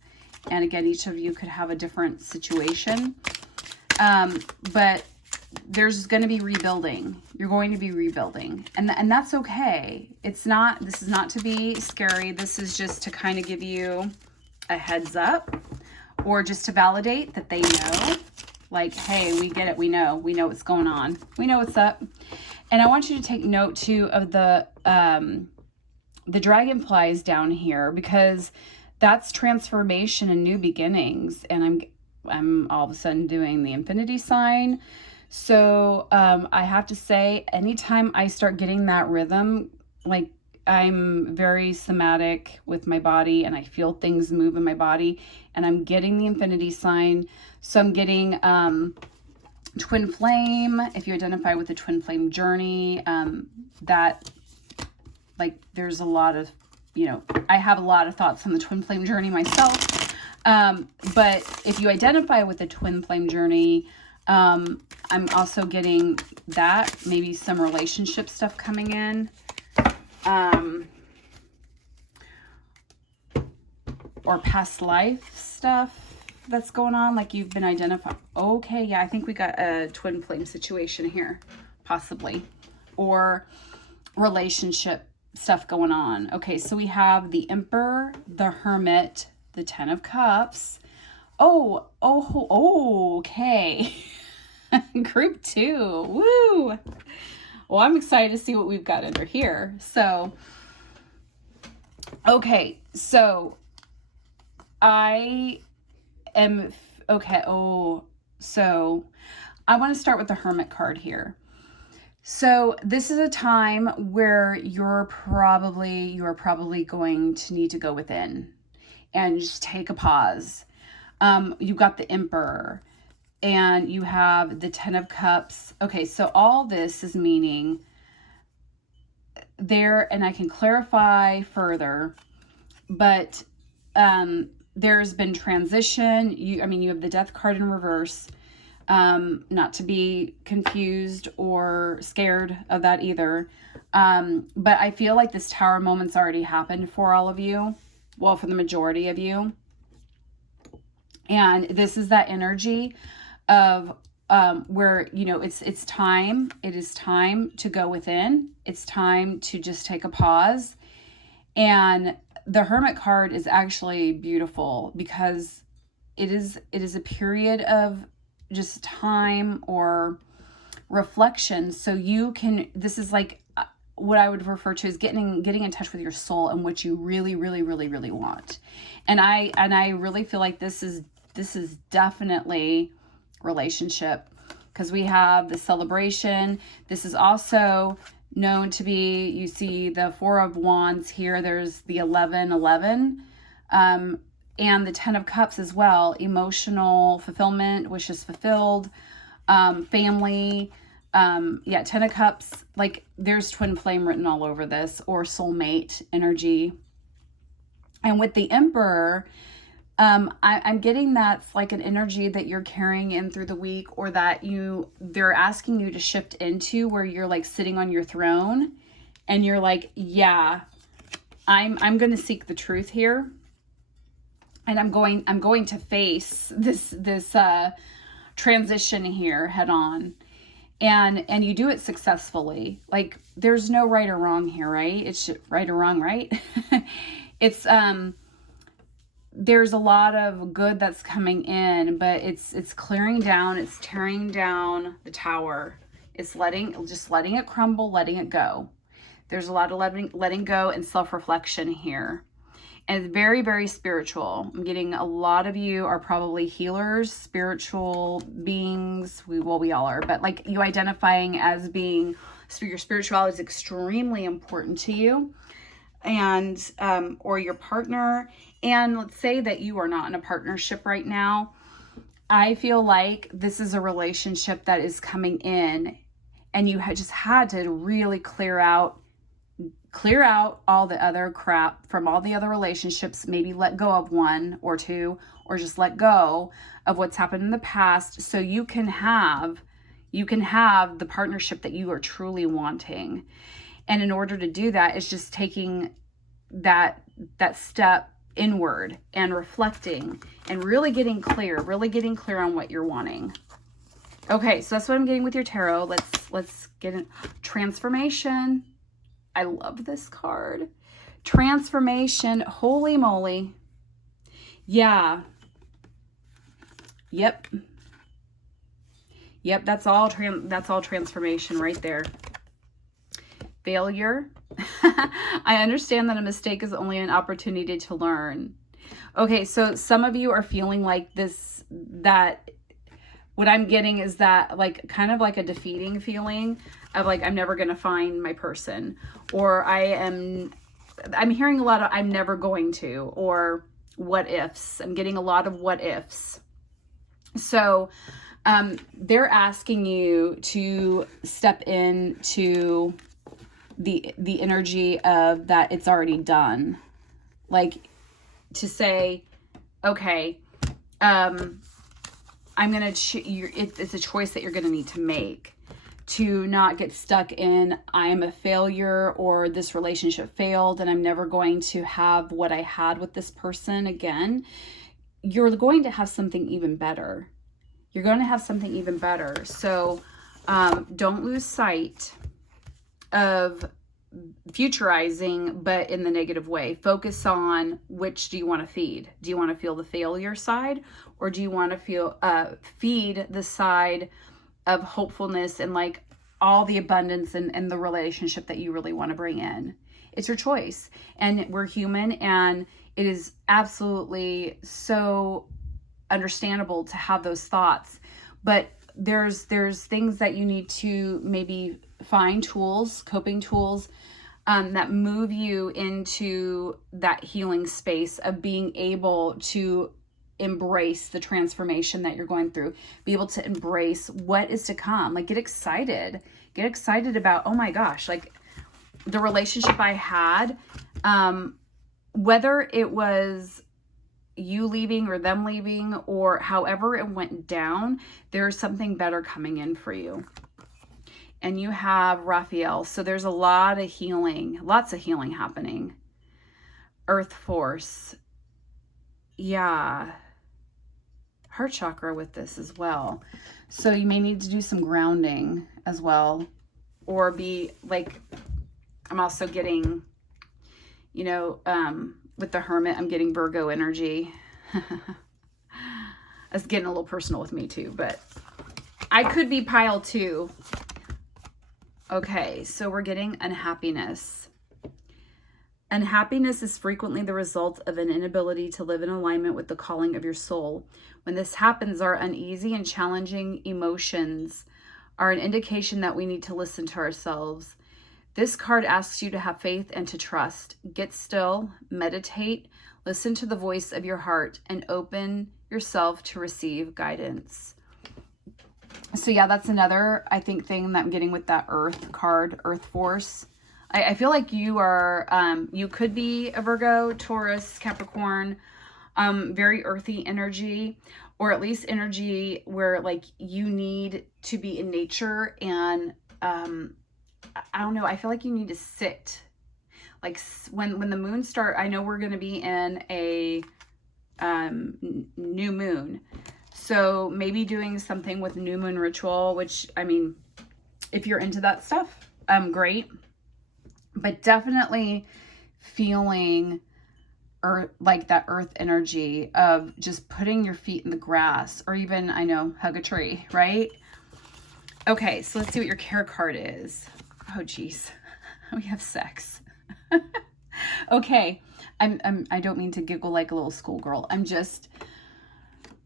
And again, each of you could have a different situation. But there's going to be rebuilding. You're going to be rebuilding. And that's okay. This is not to be scary. This is just to kind of give you a heads up, or just to validate that they know, like, hey, we get it. We know what's going on. We know what's up. And I want you to take note too of the dragonflies down here, because that's transformation and new beginnings. And I'm all of a sudden doing the infinity sign. So I have to say, anytime I start getting that rhythm, like, I'm very somatic with my body and I feel things move in my body, and I'm getting the infinity sign. So I'm getting twin flame. If you identify with the twin flame journey, that, like, there's a lot of, you know, I have a lot of thoughts on the twin flame journey myself. But if you identify with the twin flame journey, I'm also getting that, maybe some relationship stuff coming in, or past life stuff that's going on, like you've been identified. Okay, yeah, I think we got a twin flame situation here, possibly, or relationship stuff going on. Okay, so we have the Emperor, the Hermit, the Ten of Cups. Okay. Group 2. Woo! Well, I'm excited to see what we've got under here. So, okay, so I am, okay, so I want to start with the Hermit card here. So this is a time where you're probably going to need to go within and just take a pause. You've got the Emperor, and you have the Ten of Cups. Okay, so all this is meaning there, and I can clarify further, but there's been transition. You have the Death card in reverse. Not to be confused or scared of that either. But I feel like this Tower moment's already happened for all of you. Well, for the majority of you. And this is that energy of where, it's time. It is time to go within. It's time to just take a pause. And the Hermit card is actually beautiful because it is a period of just time or reflection. So this is like what I would refer to as getting in touch with your soul and what you really, really, really, really want. And I really feel like this is definitely relationship, because we have the Celebration. This is also known to be, you see the Four of Wands here. There's the 1111, and the Ten of Cups as well. Emotional fulfillment, wishes fulfilled, family. Ten of Cups, like there's twin flame written all over this, or soulmate energy. And with the Emperor, I'm getting that's like an energy that you're carrying in through the week, or that they're asking you to shift into, where you're like sitting on your throne and you're like, yeah, I'm going to seek the truth here. And I'm going to face this transition here head on. And you do it successfully. Like there's no right or wrong here, right? It's right or wrong, right? It's there's a lot of good that's coming in, but it's clearing down, it's tearing down the tower. It's letting it crumble, letting it go. There's a lot of letting go and self-reflection here. And it's very, very spiritual. I'm getting a lot of you are probably healers, spiritual beings. We all are, but like you identifying as being, your spirituality is extremely important to you, and or your partner. And let's say that you are not in a partnership right now. I feel like this is a relationship that is coming in, and you just had to really clear out all the other crap from all the other relationships, maybe let go of one or two, or just let go of what's happened in the past, so you can have the partnership that you are truly wanting. And in order to do that, it's just taking that step inward and reflecting and really getting clear on what you're wanting. Okay, so that's what I'm getting with your tarot. Let's get in. Transformation. I love this card. Transformation. Holy moly. Yeah. Yep. That's all transformation right there. Failure. I understand that a mistake is only an opportunity to learn. Okay, so some of you are feeling like this, that what I'm getting is that like kind of like a defeating feeling of like, I'm never going to find my person, or I'm hearing a lot of I'm never going to, or what ifs. I'm getting a lot of what ifs. So they're asking you to step into the energy of that it's already done. Like to say, okay, I'm going to, it's a choice that you're going to need to make, to not get stuck in, I am a failure, or this relationship failed and I'm never going to have what I had with this person again. You're going to have something even better. You're going to have something even better. So don't lose sight of futurizing, but in the negative way. Focus on, which do you want to feed? Do you want to feel the failure side, or do you want to feed the side of hopefulness and like all the abundance and the relationship that you really want to bring in? It's your choice, and we're human, and it is absolutely so understandable to have those thoughts. But there's things that you need to maybe find tools, coping tools, that move you into that healing space of being able to embrace the transformation that you're going through, be able to embrace what is to come. Like, get excited about, oh my gosh, like the relationship I had, whether it was you leaving or them leaving or however it went down, there's something better coming in for you. And you have Raphael. So there's a lot of healing, lots of healing happening. Earth force. Yeah. Heart chakra with this as well. So you may need to do some grounding as well. Or be like, I'm also getting, you know, with the Hermit, I'm getting Virgo energy. It's getting a little personal with me too, but I could be pile 2. Okay, so we're getting unhappiness. Unhappiness is frequently the result of an inability to live in alignment with the calling of your soul. When this happens, our uneasy and challenging emotions are an indication that we need to listen to ourselves. This card asks you to have faith and to trust. Get still, meditate, listen to the voice of your heart, and open yourself to receive guidance. So yeah, that's another, I think, thing that I'm getting with that Earth card, Earth Force. I feel like you are, you could be a Virgo, Taurus, Capricorn, very earthy energy, or at least energy where like you need to be in nature and, I don't know, I feel like you need to sit. Like when the moon I know we're going to be in a new moon. So maybe doing something with new moon ritual, which, I mean, if you're into that stuff, great. But definitely feeling like that earth energy of just putting your feet in the grass, or even, I know, hug a tree, right? Okay, so let's see what your care card is. Oh, geez. We have sex. Okay. I don't mean to giggle like a little schoolgirl. I'm just,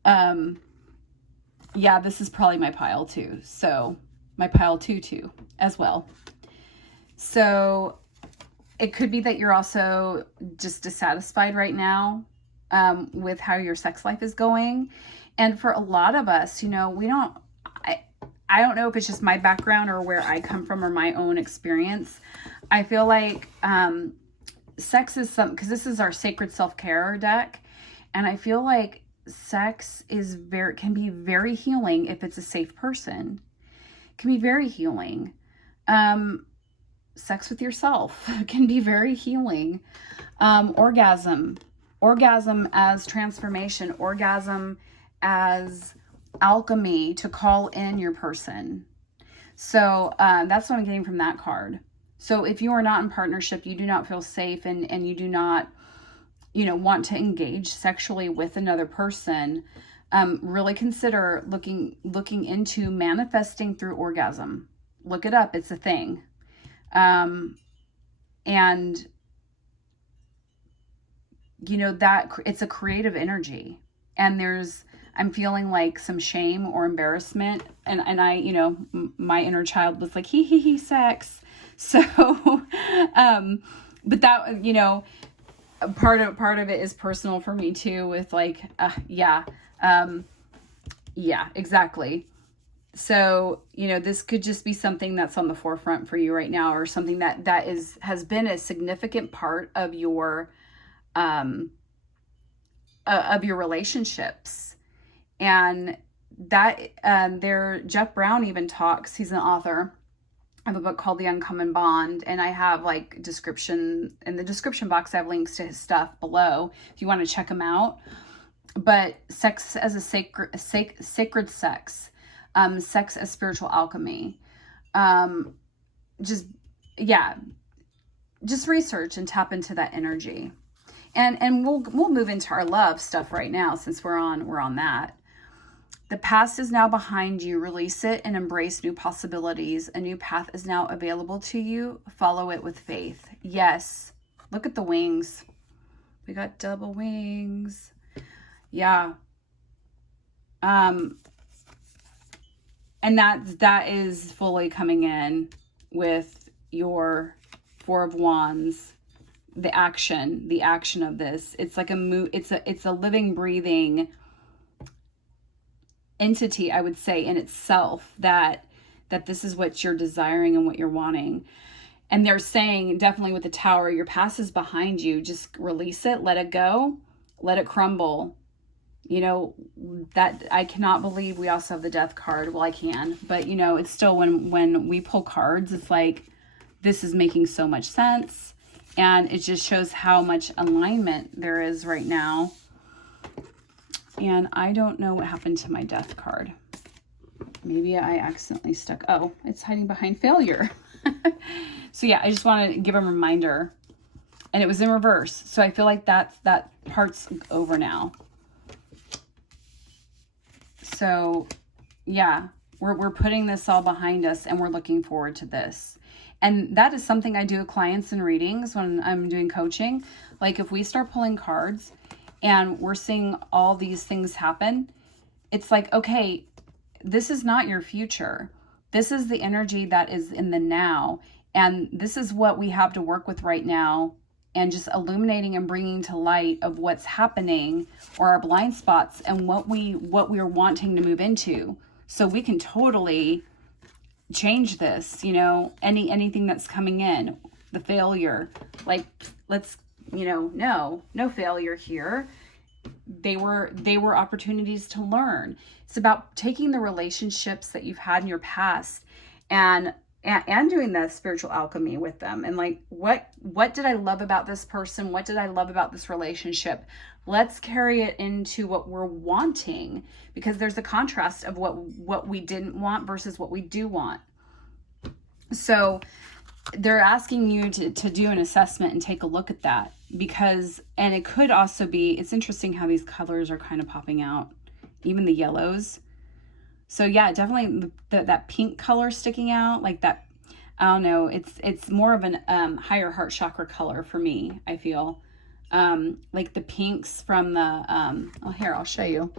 yeah, this is probably my pile 2. So my pile 2 as well. So it could be that you're also just dissatisfied right now, with how your sex life is going. And for a lot of us, you know, I don't know if it's just my background or where I come from or my own experience. I feel like, sex is because this is our sacred self-care deck. And I feel like sex can be very healing if it's a safe person. It can be very healing. Sex with yourself can be very healing. Orgasm as transformation, orgasm as alchemy to call in your person. So that's what I'm getting from that card. So if you are not in partnership, you do not feel safe, and you do not, you know, want to engage sexually with another person, really consider looking into manifesting through orgasm. Look it up. It's a thing. And you know, that it's a creative energy, and I'm feeling like some shame or embarrassment. And I, you know, my inner child was like, he, sex. So, but that, you know, part of it is personal for me too, with like, yeah, exactly. So, you know, this could just be something that's on the forefront for you right now, or something that has been a significant part of your relationships. And that, Jeff Brown even talks, he's an author of a book called The Uncommon Bond. And I have like in the description box, I have links to his stuff below if you want to check him out. But sex as a sacred sex, sex as spiritual alchemy, just research and tap into that energy. And we'll move into our love stuff right now, since we're on that. The past is now behind you. Release it and embrace new possibilities. A new path is now available to you. Follow it with faith. Yes. Look at the wings. We got double wings. Yeah. And that is fully coming in with your Four of Wands. The action of this. It's like it's a living, breathing entity, I would say, in itself, that this is what you're desiring and what you're wanting. And they're saying, definitely with the Tower, your past is behind you. Just release it, let it go, let it crumble. You know, that I cannot believe we also have the Death card. Well, I can, but you know, it's still, when we pull cards, it's like, this is making so much sense. And it just shows how much alignment there is right now. And I don't know what happened to my Death card. Maybe I accidentally stuck. Oh, it's hiding behind failure. So yeah, I just want to give a reminder. And it was in reverse. So I feel like that part's over now. So yeah, we're putting this all behind us, and we're looking forward to this. And that is something I do with clients in readings when I'm doing coaching. Like if we start pulling cards and we're seeing all these things happen, it's like, okay, this is not your future. This is the energy that is in the now. And this is what we have to work with right now, and just illuminating and bringing to light of what's happening, or our blind spots, and what we're wanting to move into. So we can totally change this, you know, anything that's coming in, the failure, like, let's, you know, no failure here. They were opportunities to learn. It's about taking the relationships that you've had in your past and doing the spiritual alchemy with them. And like, what did I love about this person? What did I love about this relationship? Let's carry it into what we're wanting, because there's a contrast of what we didn't want versus what we do want. So they're asking you to do an assessment and take a look at that, because, and it could also be, it's interesting how these colors are kind of popping out, even the yellows. So yeah, definitely that pink color sticking out, like that, I don't know, it's more of an higher heart chakra color for me, I feel. Like the pinks from the, oh, here, I'll show you.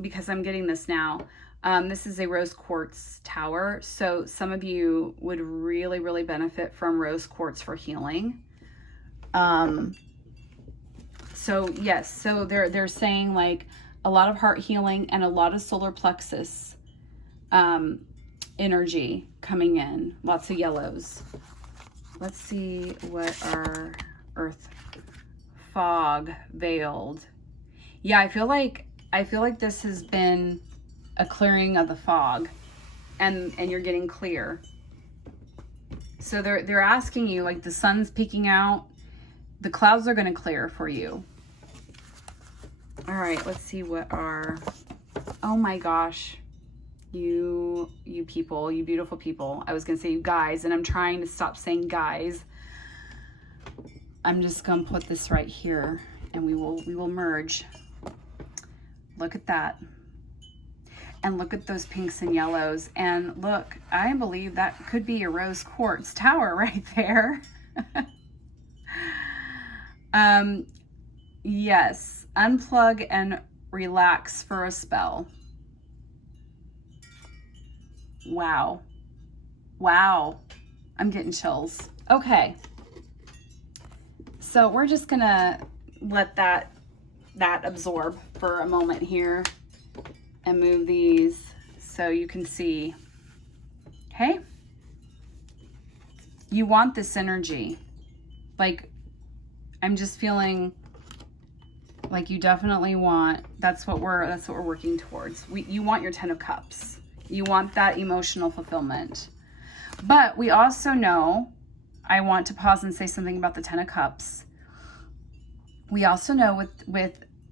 Because I'm getting this now. This is a rose quartz tower. So some of you would really, really benefit from rose quartz for healing. So yes, so they're saying like a lot of heart healing and a lot of solar plexus energy coming in. Lots of yellows. Let's see what our earth fog veiled. Yeah, I feel like this has been a clearing of the fog, and you're getting clear. So they're asking you, like, the sun's peeking out, the clouds are going to clear for you. All right, let's see what our, oh my gosh, you people, you beautiful people. I was going to say you guys, and I'm trying to stop saying guys. I'm just going to put this right here, and we will merge. Look at that. And look at those pinks and yellows. And look, I believe that could be a rose quartz tower right there. Yes, unplug and relax for a spell. Wow. Wow. I'm getting chills. Okay. So we're just gonna let that absorb for a moment here and move these so you can see. Okay? You want this energy. Like, I'm just feeling like you definitely want, that's what we're working towards. You want your 10 of Cups. You want that emotional fulfillment. But we also know, I want to pause and say something about the 10 of Cups. We also know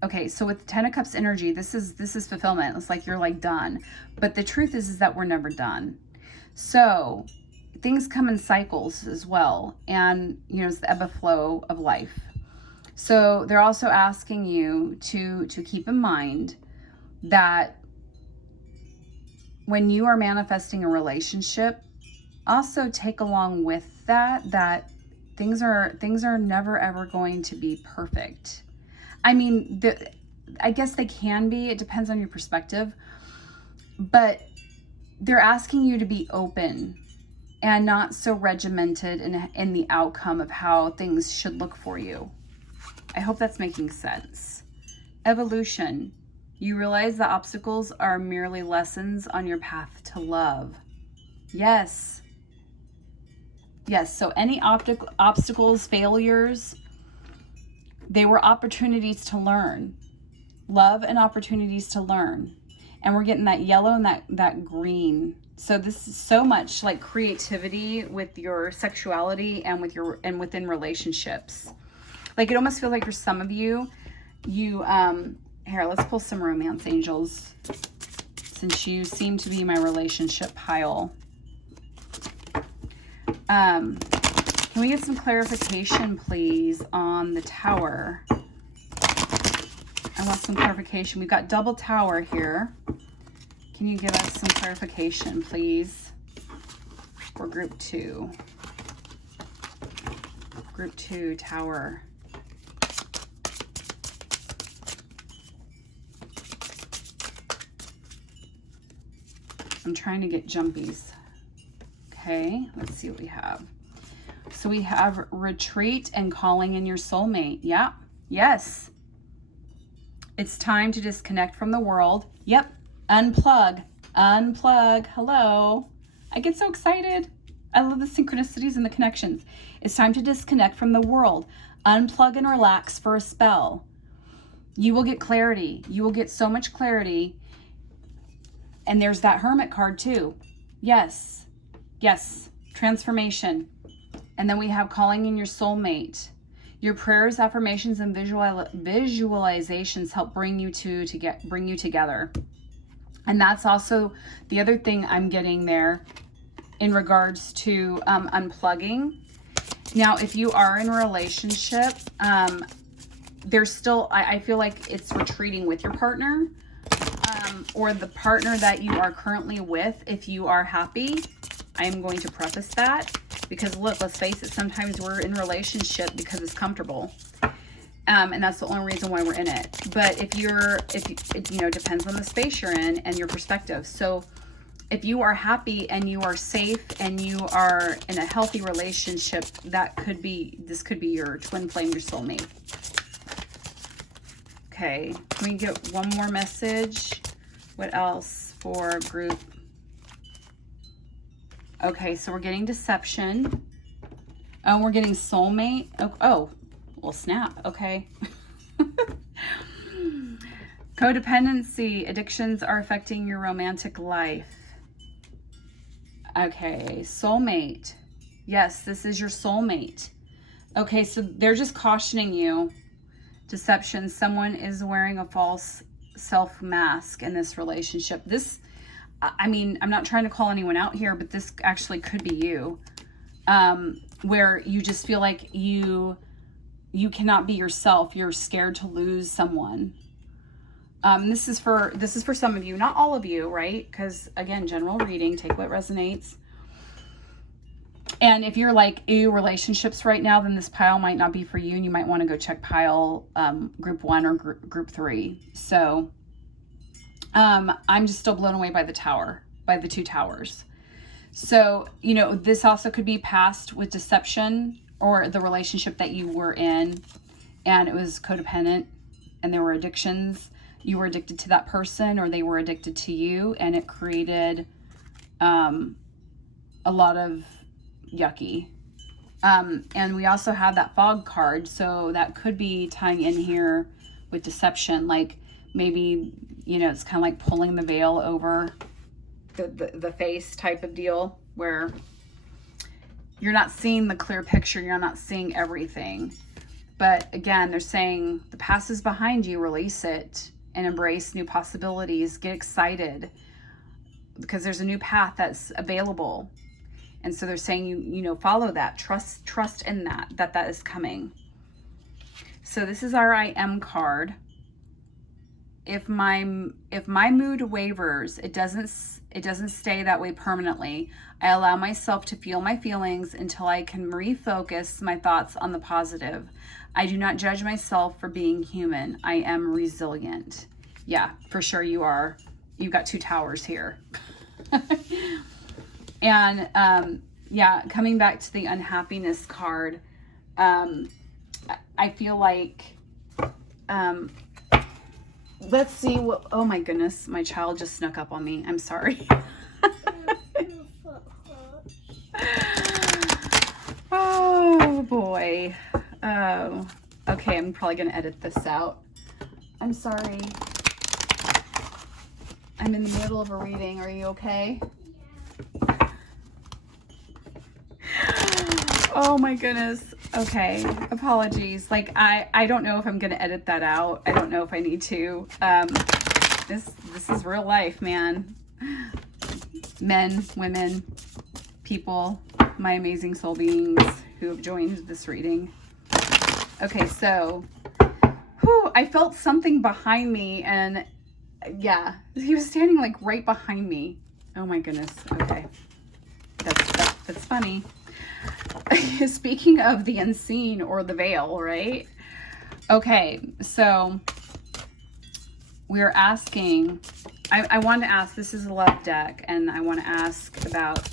okay, so with 10 of Cups energy, this is fulfillment. It's like you're like done. But the truth is that we're never done. So things come in cycles as well. And, you know, it's the ebb and flow of life. So they're also asking you to keep in mind that when you are manifesting a relationship, also take along with that things are never ever going to be perfect. I mean, I guess they can be. It depends on your perspective. But they're asking you to be open and not so regimented in the outcome of how things should look for you. I hope that's making sense. Evolution. You realize the obstacles are merely lessons on your path to love. Yes. Yes, so any obstacles, failures, they were opportunities to learn. Love and opportunities to learn. And we're getting that yellow and that green. So this is so much like creativity with your sexuality and within relationships. Like it almost feels like for some of you, here, let's pull some romance angels, since you seem to be my relationship pile. Can we get some clarification, please, on the Tower? I want some clarification. We've got double Tower here. Can you give us some clarification, please, for group 2? Group 2, Tower. I'm trying to get jumpies. Okay, let's see what we have. So we have retreat and calling in your soulmate. Yeah, yes. It's time to disconnect from the world. Yep, unplug. Hello. I get so excited. I love the synchronicities and the connections. It's time to disconnect from the world. Unplug and relax for a spell. You will get clarity. You will get so much clarity. And there's that Hermit card too. Yes. Yes. Transformation. And then we have calling in your soulmate. Your prayers, affirmations, and visualizations help bring you together. And that's also the other thing I'm getting there in regards to unplugging. Now, if you are in a relationship, there's still, I feel like it's retreating with your partner, or the partner that you are currently with. If you are happy, I am going to preface that, because look, let's face it, sometimes we're in a relationship because it's comfortable. And that's the only reason why we're in it. But if it, you know, depends on the space you're in and your perspective. So if you are happy and you are safe and you are in a healthy relationship, this could be your twin flame, your soulmate. Okay, can we get one more message? What else for group? Okay, so we're getting deception. Oh, we're getting soulmate. Oh, well, snap. Okay. Codependency. Addictions are affecting your romantic life. Okay, soulmate. Yes, this is your soulmate. Okay, so they're just cautioning you. Deception. Someone is wearing a false self mask in this relationship. This, I mean, I'm not trying to call anyone out here, but this actually could be you. Where you just feel like you cannot be yourself. You're scared to lose someone. This is for some of you, not all of you, right? Because again, general reading, take what resonates. And if you're like, ew, relationships right now, then this pile might not be for you, and you might want to go check pile group 1 or group 3. So I'm just still blown away by the Tower, by the 2 towers. So, you know, this also could be past with deception, or the relationship that you were in and it was codependent and there were addictions. You were addicted to that person, or they were addicted to you, and it created a lot of yucky. And we also have that fog card, so that could be tying in here with deception. Like maybe, you know, it's kind of like pulling the veil over the face type of deal, where you're not seeing the clear picture, you're not seeing everything. But again, they're saying the past is behind you, release it and embrace new possibilities. Get excited because there's a new path that's available. And so they're saying you know, follow that, trust in that is coming. So this is our I am card. If my mood wavers, it doesn't stay that way permanently. I allow myself to feel my feelings until I can refocus my thoughts on the positive. I do not judge myself for being human. I am resilient. Yeah, for sure you are. You've got 2 towers here. And yeah, coming back to the unhappiness card, I feel like let's see what, oh my goodness, my child just snuck up on me. I'm sorry. Oh boy. Oh, okay, I'm probably gonna edit this out. I'm sorry. I'm in the middle of a reading. Are you okay? Oh my goodness. Okay. Apologies. Like I don't know if I'm gonna edit that out. I don't know if I need to. This is real life, man. Men, women, people, my amazing soul beings who have joined this reading. Okay, so I felt something behind me, and yeah, he was standing like right behind me. Oh my goodness. Okay. That's funny. Speaking of the unseen or the veil, right? Okay, so we're asking, I want to ask, this is a love deck, and I want to ask about,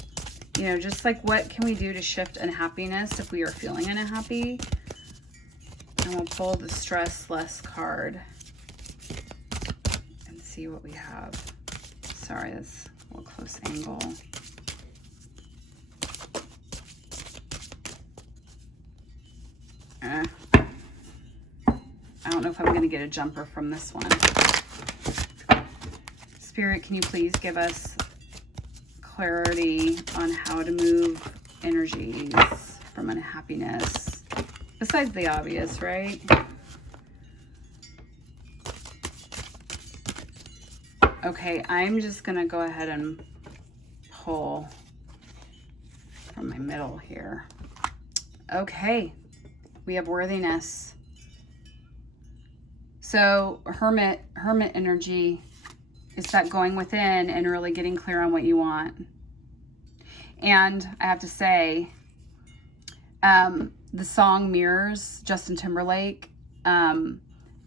you know, just like what can we do to shift unhappiness if we are feeling unhappy? And we'll pull the stress less card and see what we have. Sorry, that's a little close angle. I don't know if I'm going to get a jumper from this one. Spirit, can you please give us clarity on how to move energies from unhappiness? Besides the obvious, right? Okay, I'm just going to go ahead and pull from my middle here. Okay. We have worthiness. So hermit energy is that going within and really getting clear on what you want. And I have to say, the song Mirrors, Justin Timberlake,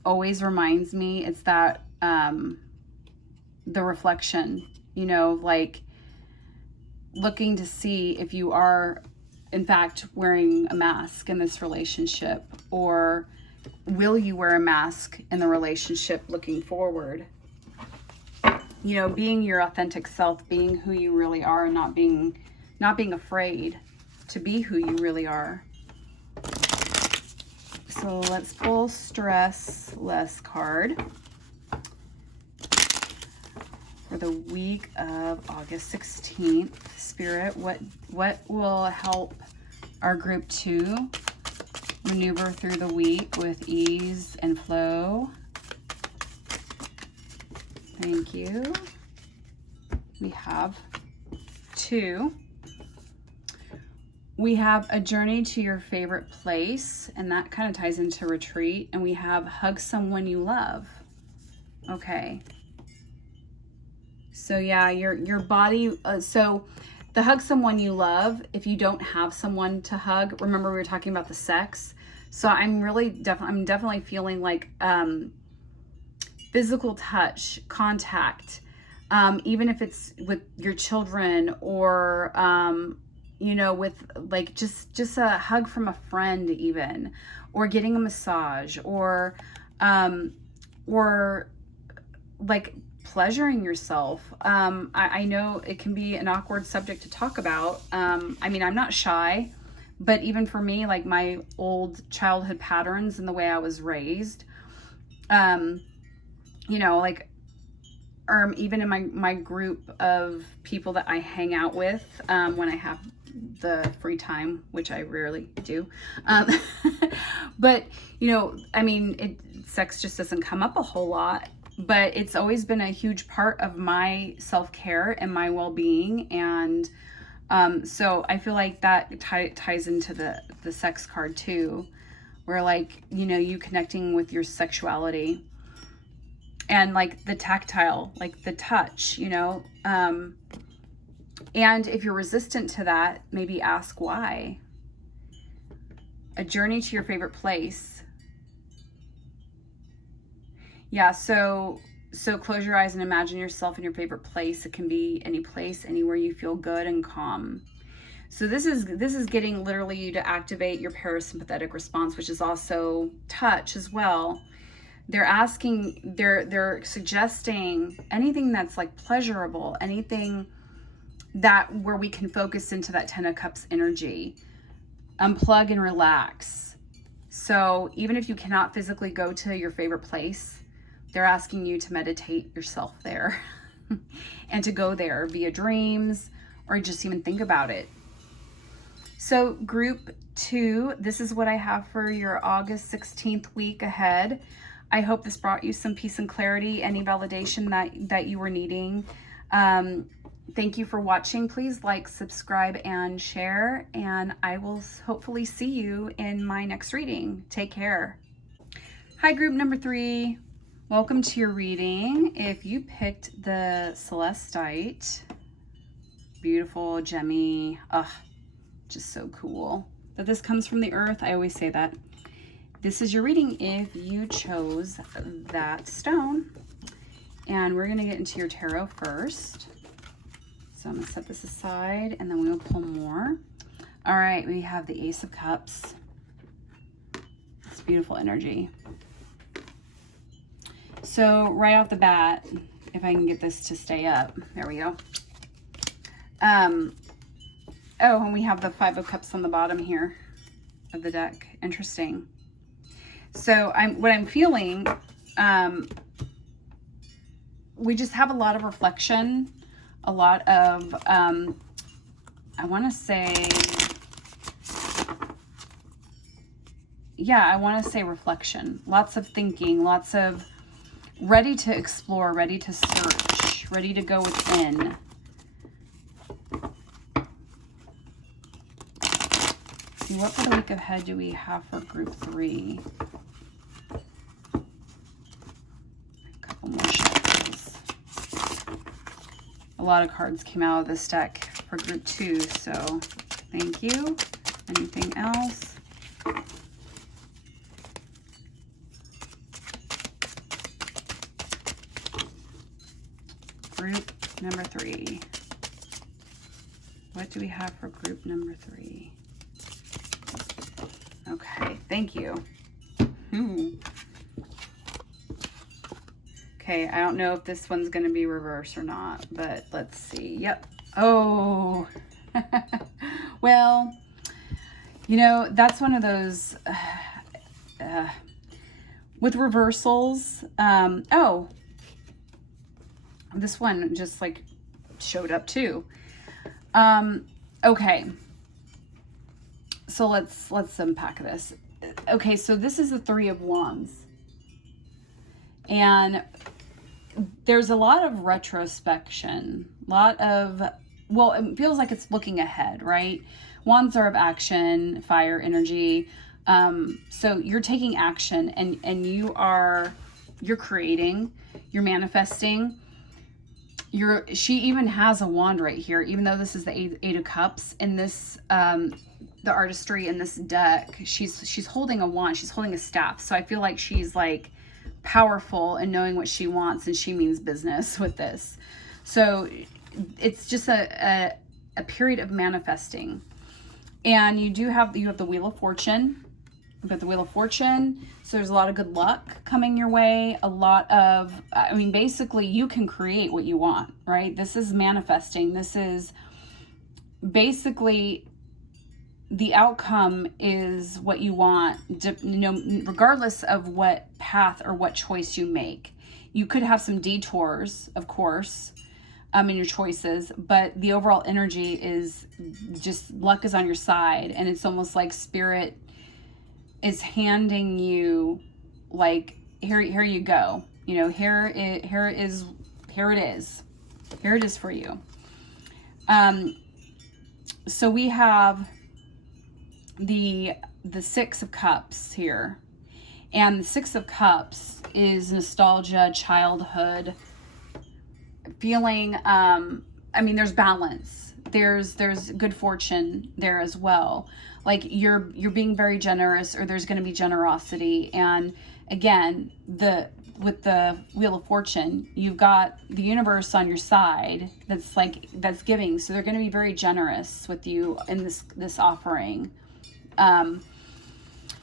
always reminds me, it's that the reflection, you know, like looking to see if you are in fact wearing a mask in this relationship, or will you wear a mask in the relationship looking forward? You know, being your authentic self, being who you really are, and not being afraid to be who you really are. So let's pull stress less card for the week of August 16th. Spirit, what will help our group 2 maneuver through the week with ease and flow? Thank you. We have 2. We have a journey to your favorite place, and that kind of ties into retreat. And we have hug someone you love. Okay. So yeah, your body, so the hug someone you love, if you don't have someone to hug, remember we were talking about the sex. So I'm definitely feeling like physical touch, contact, even if it's with your children, or you know, with like just a hug from a friend even, or getting a massage, or like pleasuring yourself. I know it can be an awkward subject to talk about. I mean, I'm not shy, but even for me, like my old childhood patterns and the way I was raised, you know, like, even in my group of people that I hang out with, when I have the free time, which I rarely do. But, you know, I mean, sex just doesn't come up a whole lot, but it's always been a huge part of my self-care and my well-being. And so I feel like that ties into the sex card too, where, like, you know, you connecting with your sexuality and like the tactile, like the touch, you know. And if you're resistant to that, maybe ask why. A journey to your favorite place. Yeah, so close your eyes and imagine yourself in your favorite place. It can be any place, anywhere you feel good and calm. So this is getting literally you to activate your parasympathetic response, which is also touch as well. They're asking, they're suggesting anything that's like pleasurable, anything that where we can focus into that 10 of Cups energy, unplug and relax. So even if you cannot physically go to your favorite place, they're asking you to meditate yourself there and to go there via dreams or just even think about it. So group 2, this is what I have for your August 16th week ahead. I hope this brought you some peace and clarity, any validation that you were needing. Thank you for watching. Please like, subscribe, and share, and I will hopefully see you in my next reading. Take care. Hi, group number 3. Welcome to your reading. If you picked the Celestite, beautiful, gemmy, just so cool that this comes from the earth. I always say that. This is your reading if you chose that stone. And we're going to get into your tarot first. So I'm going to set this aside and then we will pull more. All right, we have the Ace of Cups. It's beautiful energy. So right off the bat, if I can get this to stay up, there we go. Oh, and we have the 5 of Cups on the bottom here of the deck. Interesting. So what I'm feeling, we just have a lot of reflection, a lot of, I want to say, yeah, I want to say reflection, lots of thinking, lots of ready to explore, ready to search, ready to go within. What for the week ahead do we have for group 3? A couple more shuffles. A lot of cards came out of this deck for group 2, so thank you. Anything else? Group number 3. What do we have for group number 3? Okay, thank you. Okay, I don't know if this one's going to be reversed or not, but let's see. Yep. Oh, well, you know, that's one of those with reversals. Oh, this one just like showed up too. Okay. So let's unpack this. Okay, so this is the 3 of Wands. And there's a lot of retrospection, well, it feels like it's looking ahead, right? Wands are of action, fire energy. So you're taking action and you're creating, you're manifesting. She even has a wand right here, even though this is the 8 of Cups. In this, the artistry in this deck, she's holding a wand, she's holding a staff. So I feel like she's like powerful and knowing what she wants, and she means business with this. So it's just a period of manifesting. And you have the Wheel of Fortune. You've got the Wheel of Fortune. So there's a lot of good luck coming your way. A lot of, I mean, basically you can create what you want, right? This is manifesting. This is basically the outcome is what you want, regardless of what path or what choice you make. You could have some detours, of course, in your choices, but the overall energy is just luck is on your side. And it's almost like spirit is handing you like, here you go. You know, here it is for you. So we have the 6 of Cups here, and the 6 of Cups is nostalgia, childhood, feeling. I mean, there's balance. There's good fortune there as well. Like you're being very generous, or there's going to be generosity. And again, with the Wheel of Fortune, you've got the universe on your side that's giving. So they're going to be very generous with you in this offering.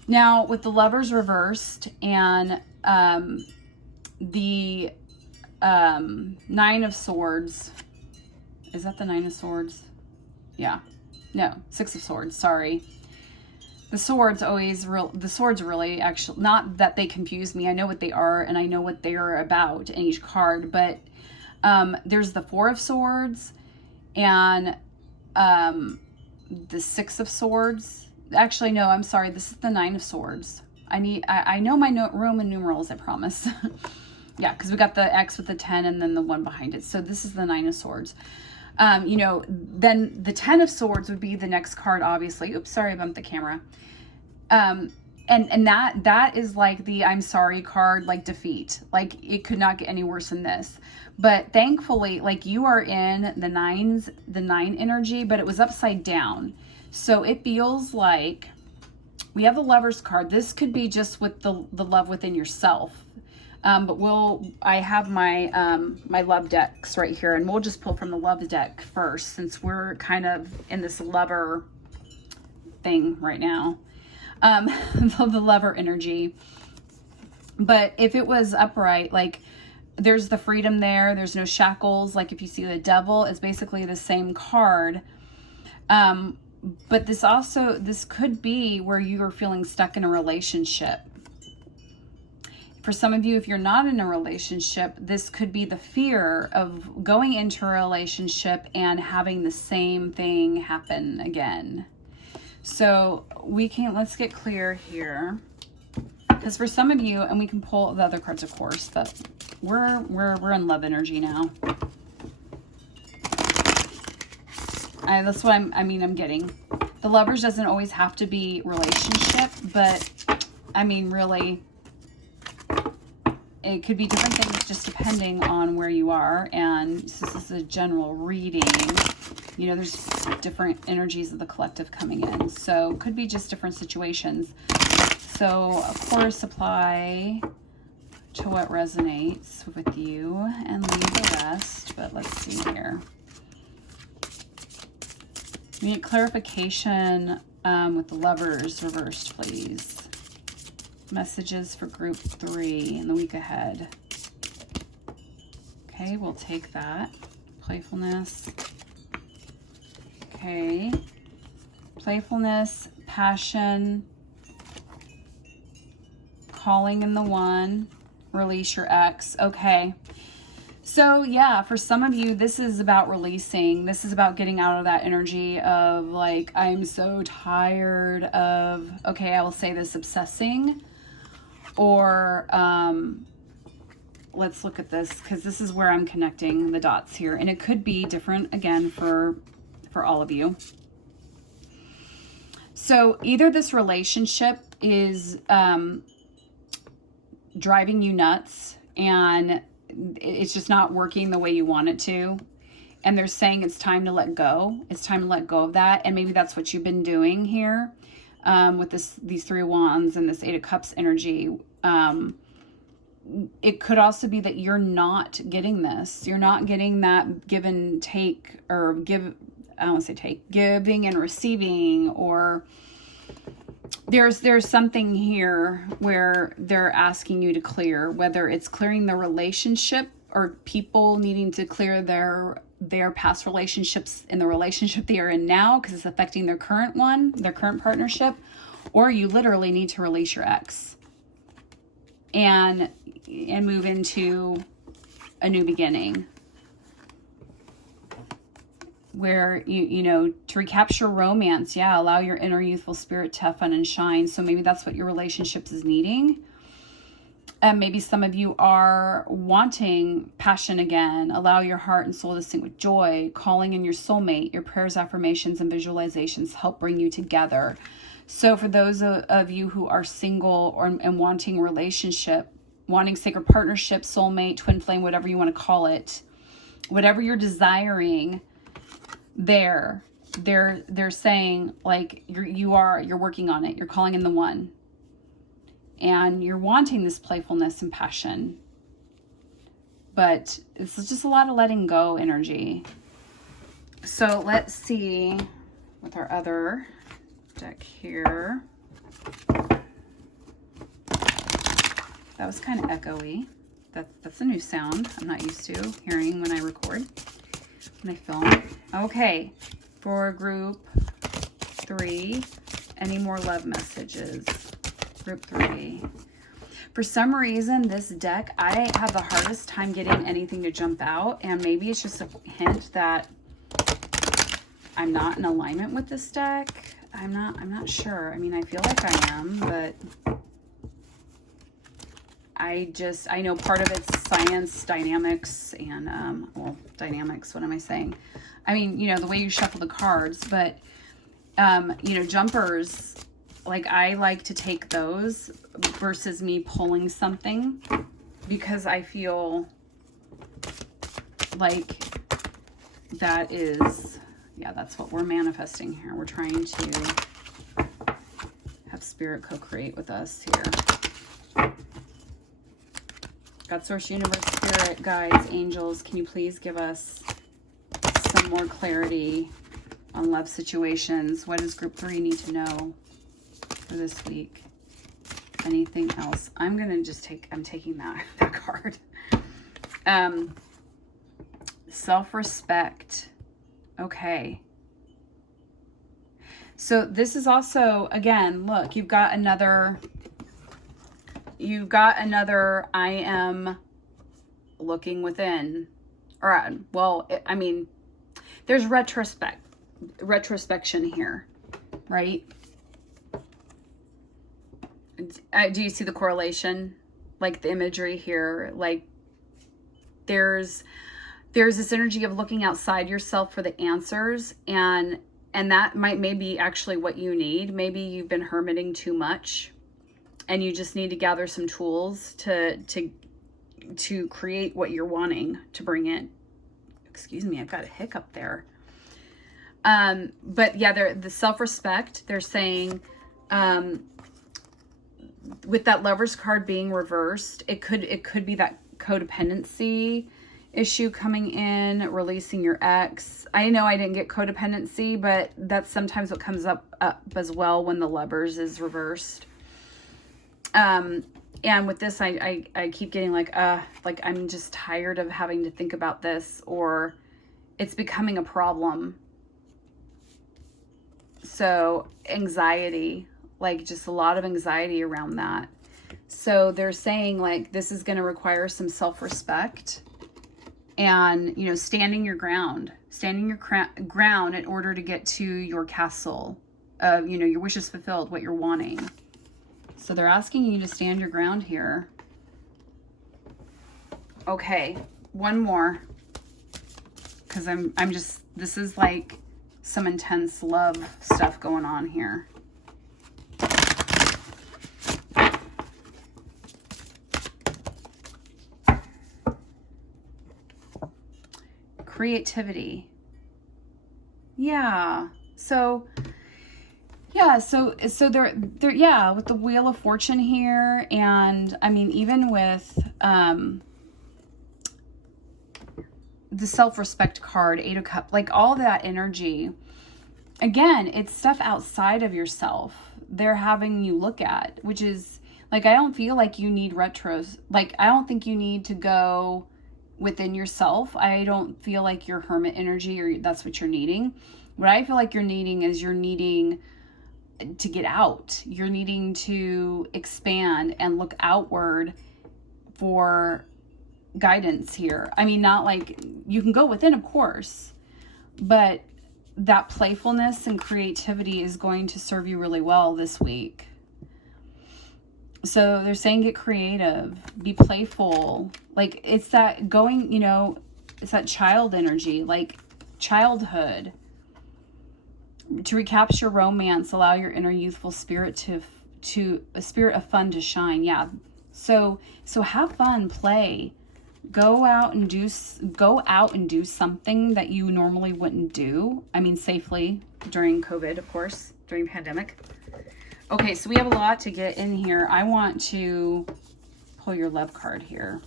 Now with the Lovers reversed and the Nine of Swords. Is that the Nine of Swords? Yeah. No, Six of Swords, sorry. The swords really, actually, not that they confuse me. I know what they are and I know what they are about in each card, but there's the Four of Swords and the Six of Swords. Actually, no, I'm sorry. This is the Nine of Swords. I know my Roman numerals, I promise. Yeah, because we got the X with the 10 and then the 1 behind it. So this is the Nine of Swords. You know, then the 10 of Swords would be the next card, obviously. Oops, sorry, I bumped the camera. And that is like the I'm sorry card, like defeat. Like it could not get any worse than this. But thankfully, like you are in the 9 energy, but it was upside down. So it feels like we have the Lover's card. This could be just with the love within yourself. But I have my my love decks right here, and we'll just pull from the love deck first, since we're kind of in this lover thing right now. The lover energy. But if it was upright, like there's the freedom there, there's no shackles. Like if you see the Devil, it's basically the same card. But this could be where you are feeling stuck in a relationship. For some of you, if you're not in a relationship, this could be the fear of going into a relationship and having the same thing happen again. So let's get clear here. Because for some of you, and we can pull the other cards, of course, but we're in love energy now. That's what I'm getting. The Lovers doesn't always have to be relationship, but I mean, really, it could be different things just depending on where you are. And this is a general reading. You know, there's different energies of the collective coming in. So it could be just different situations. So, of course, apply to what resonates with you and leave the rest. But let's see here. We need clarification with the Lovers reversed, please. Messages for group 3 in the week ahead. Okay, we'll take that. Playfulness. Okay. Playfulness, passion, calling in the 1, release your ex. Okay. So yeah, for some of you, this is about releasing. This is about getting out of that energy of like, I'm so tired of, okay, I will say this, obsessing. Or let's look at this, because this is where I'm connecting the dots here. And it could be different, again, for all of you. So either this relationship is driving you nuts and it's just not working the way you want it to. And they're saying it's time to let go. It's time to let go of that. And maybe that's what you've been doing here. With these 3 of Wands and this 8 of Cups energy. It could also be that you're not getting this. You're not getting that give and take, or I don't want to say take, giving and receiving, or there's something here where they're asking you to clear, whether it's clearing the relationship or people needing to clear their past relationships in the relationship they are in now because it's affecting their current partnership, or you literally need to release your ex and move into a new beginning where you know, to recapture romance. Yeah, allow your inner youthful spirit to have fun and shine. So maybe that's what your relationships is needing. And maybe some of you are wanting passion again. Allow your heart and soul to sing with joy, calling in your soulmate. Your prayers, affirmations, and visualizations help bring you together. So for those of you who are single and wanting relationship, wanting sacred partnership, soulmate, twin flame, whatever you want to call it, whatever you're desiring, they're saying like you're working on it. You're calling in the 1. And you're wanting this playfulness and passion. But it's just a lot of letting go energy. So let's see with our other deck here. That was kind of echoey. That's a new sound I'm not used to hearing when I record, when I film. Okay, for group 3, any more love messages? Group 3. For some reason, this deck, I have the hardest time getting anything to jump out, and maybe it's just a hint that I'm not in alignment with this deck. I'm not sure. I mean, I feel like I am, but I know part of it's science, dynamics, and, well, dynamics, what am I saying? I mean, you know, the way you shuffle the cards, but, you know, jumpers, like, I like to take those versus me pulling something, because I feel like that is, yeah, that's what we're manifesting here. We're trying to have spirit co-create with us here. God, source, universe, spirit, guides, angels, can you please give us some more clarity on love situations? What does group 3 need to know for this week? Anything else? I'm going to just take, I'm taking that card. Self-respect. Okay. So this is also, again, look, you've got another I am looking within. Or, well, I mean, there's retrospection here, right? Do you see the correlation? Like the imagery here, like there's this energy of looking outside yourself for the answers, and that maybe actually what you need. Maybe you've been hermiting too much, and you just need to gather some tools to create what you're wanting to bring in. Excuse me, I've got a hiccup there. But yeah, the self-respect, they're saying, with that Lover's card being reversed, it could be that codependency issue coming in, releasing your ex. I know I didn't get codependency, but that's sometimes what comes up as well when the Lovers is reversed. And with this, I keep getting like I'm just tired of having to think about this, or it's becoming a problem. So anxiety, like just a lot of anxiety around that. So they're saying like this is going to require some self-respect, and, you know, standing your ground in order to get to your castle of, you know, your wishes fulfilled, what you're wanting. So they're asking you to stand your ground here. Okay, one more, because I'm just, this is like some intense love stuff going on here. Creativity. Yeah. So they're yeah, with the Wheel of Fortune here, and I mean even with the self-respect card, 8 of Cups, like all that energy. Again, it's stuff outside of yourself they're having you look at, which is like, I don't feel like you need retros. Like, I don't think you need to go within yourself. I don't feel like your hermit energy or that's what you're needing. What I feel like you're needing is you're needing to get out. You're needing to expand and look outward for guidance here. I mean, not like you can go within, of course, but that playfulness and creativity is going to serve you really well this week. So they're saying get creative, be playful. Like it's that going, you know, it's that child energy, like childhood. To recapture romance, allow your inner youthful spirit to a spirit of fun to shine. Yeah. So have fun, play. Go out and do something that you normally wouldn't do. I mean, safely during COVID, of course, during pandemic. Okay, so we have a lot to get in here. I want to pull your love card here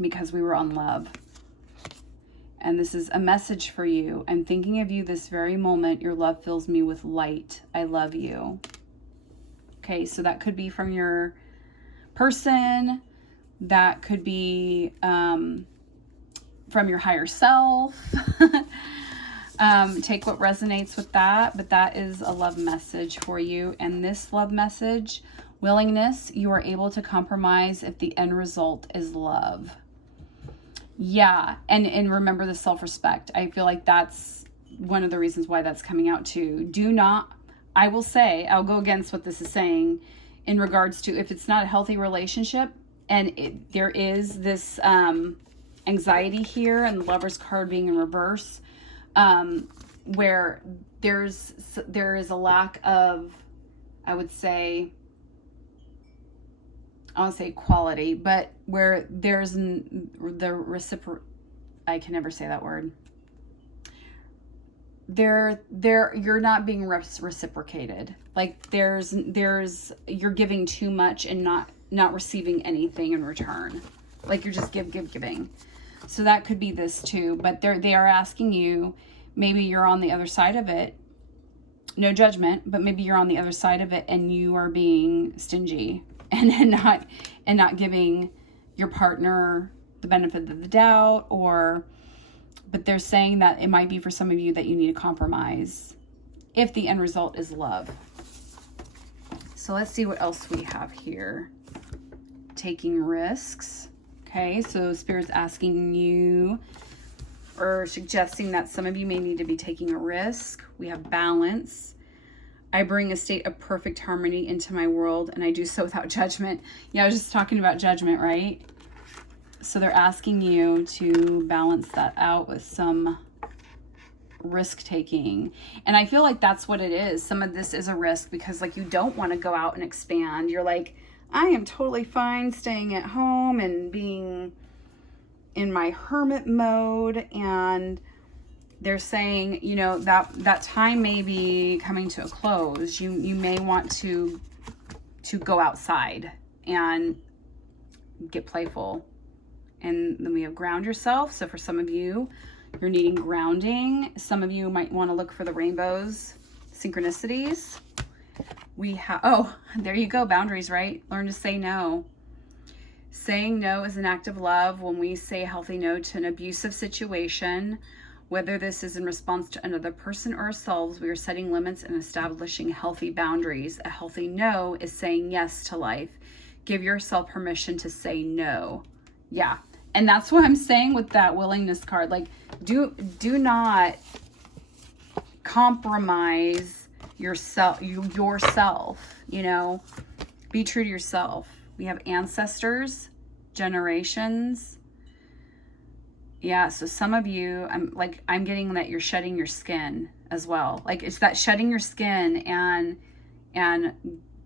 because we were on love. And this is a message for you. I'm thinking of you this very moment. Your love fills me with light. I love you. Okay, so that could be from your person. That could be from your higher self. Take what resonates with that, but that is a love message for you. And this love message, willingness, you are able to compromise if the end result is love. Yeah, and remember the self-respect. I feel like that's one of the reasons why that's coming out too. Do not, I will say, I'll go against what this is saying in regards to if it's not a healthy relationship and there is this anxiety here and the Lover's card being in reverse, where there is a lack of, I won't say quality, but where there's I can never say that word. You're not being reciprocated. Like you're giving too much and not receiving anything in return. Like you're just giving. So that could be this too, but they are asking you, maybe you're on the other side of it. No judgment, but maybe you're on the other side of it and you are being stingy and not giving your partner the benefit of the doubt, but they're saying that it might be for some of you that you need to compromise if the end result is love. So let's see what else we have here. Taking risks. Okay, so Spirit's asking you or suggesting that some of you may need to be taking a risk. We have balance. I bring a state of perfect harmony into my world, and I do so without judgment. Yeah, I was just talking about judgment, right? So they're asking you to balance that out with some risk taking. And I feel like that's what it is. Some of this is a risk because like you don't want to go out and expand. You're like, I am totally fine staying at home and being in my hermit mode. And they're saying, you know, that time may be coming to a close. You may want to go outside and get playful. And then we have ground yourself. So for some of you, you're needing grounding. Some of you might want to look for the rainbows, synchronicities. We have, oh, there you go, boundaries, right? Learn to say no. Saying no is an act of love. When we say a healthy no to an abusive situation, whether this is in response to another person or ourselves, we are setting limits and establishing healthy boundaries. A healthy no is saying yes to life. Give yourself permission to say no. Yeah. And that's what I'm saying with that willingness card. Like, do not compromise yourself, you know, be true to yourself. We have ancestors, generations. Yeah, so some of you, I'm getting that you're shedding your skin as well. Like it's that shedding your skin and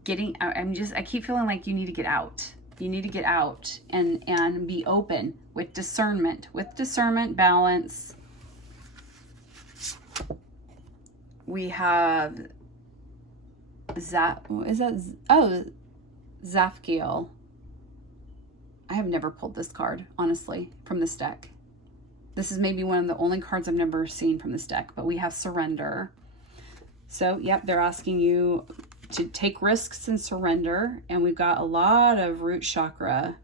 getting, I keep feeling like you need to get out. You need to get out and be open with discernment, balance. We have Zafkiel. I have never pulled this card, honestly, from this deck. This is maybe one of the only cards I've never seen from this deck, but we have surrender. So, yep, they're asking you to take risks and surrender. And we've got a lot of root chakra,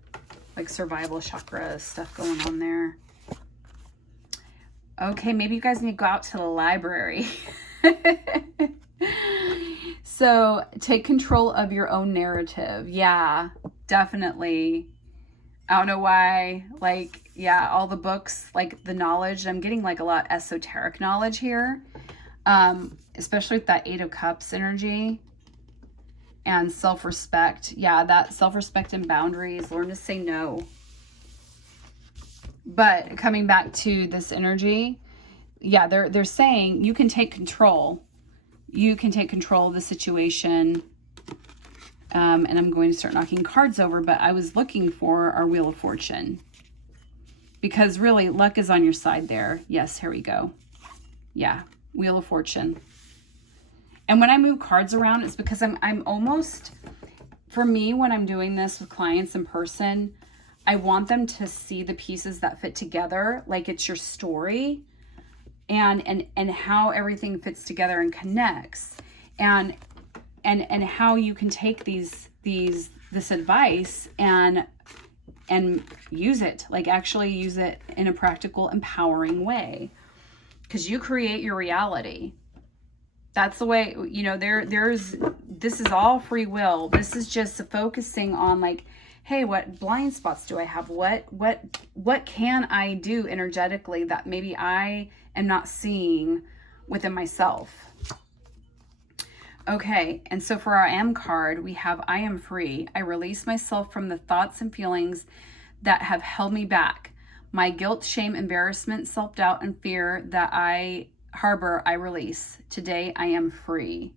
like survival chakra stuff going on there. Okay, maybe you guys need to go out to the library. So take control of your own narrative. Yeah, definitely. I don't know why, like, yeah, all the books, like the knowledge, I'm getting like a lot esoteric knowledge here, especially with that 8 of Cups energy and self-respect. Yeah, that self-respect and boundaries, learn to say no. But coming back to this energy, yeah, they're saying you can take control. You can take control of the situation. And I'm going to start knocking cards over, but I was looking for our Wheel of Fortune. Because really, luck is on your side there. Yes, here we go. Yeah, Wheel of Fortune. And when I move cards around, it's because I'm almost, for me, when I'm doing this with clients in person, I want them to see the pieces that fit together, like it's your story, and how everything fits together and connects, and how you can take these this advice and use it, like actually use it in a practical, empowering way, because you create your reality. That's the way, you know, this is all free will. This is just focusing on like, hey, what blind spots do I have? What can I do energetically that maybe I am not seeing within myself? Okay, and so for our M card, we have I am free. I release myself from the thoughts and feelings that have held me back. My guilt, shame, embarrassment, self-doubt, and fear that I harbor, I release. Today, I am free.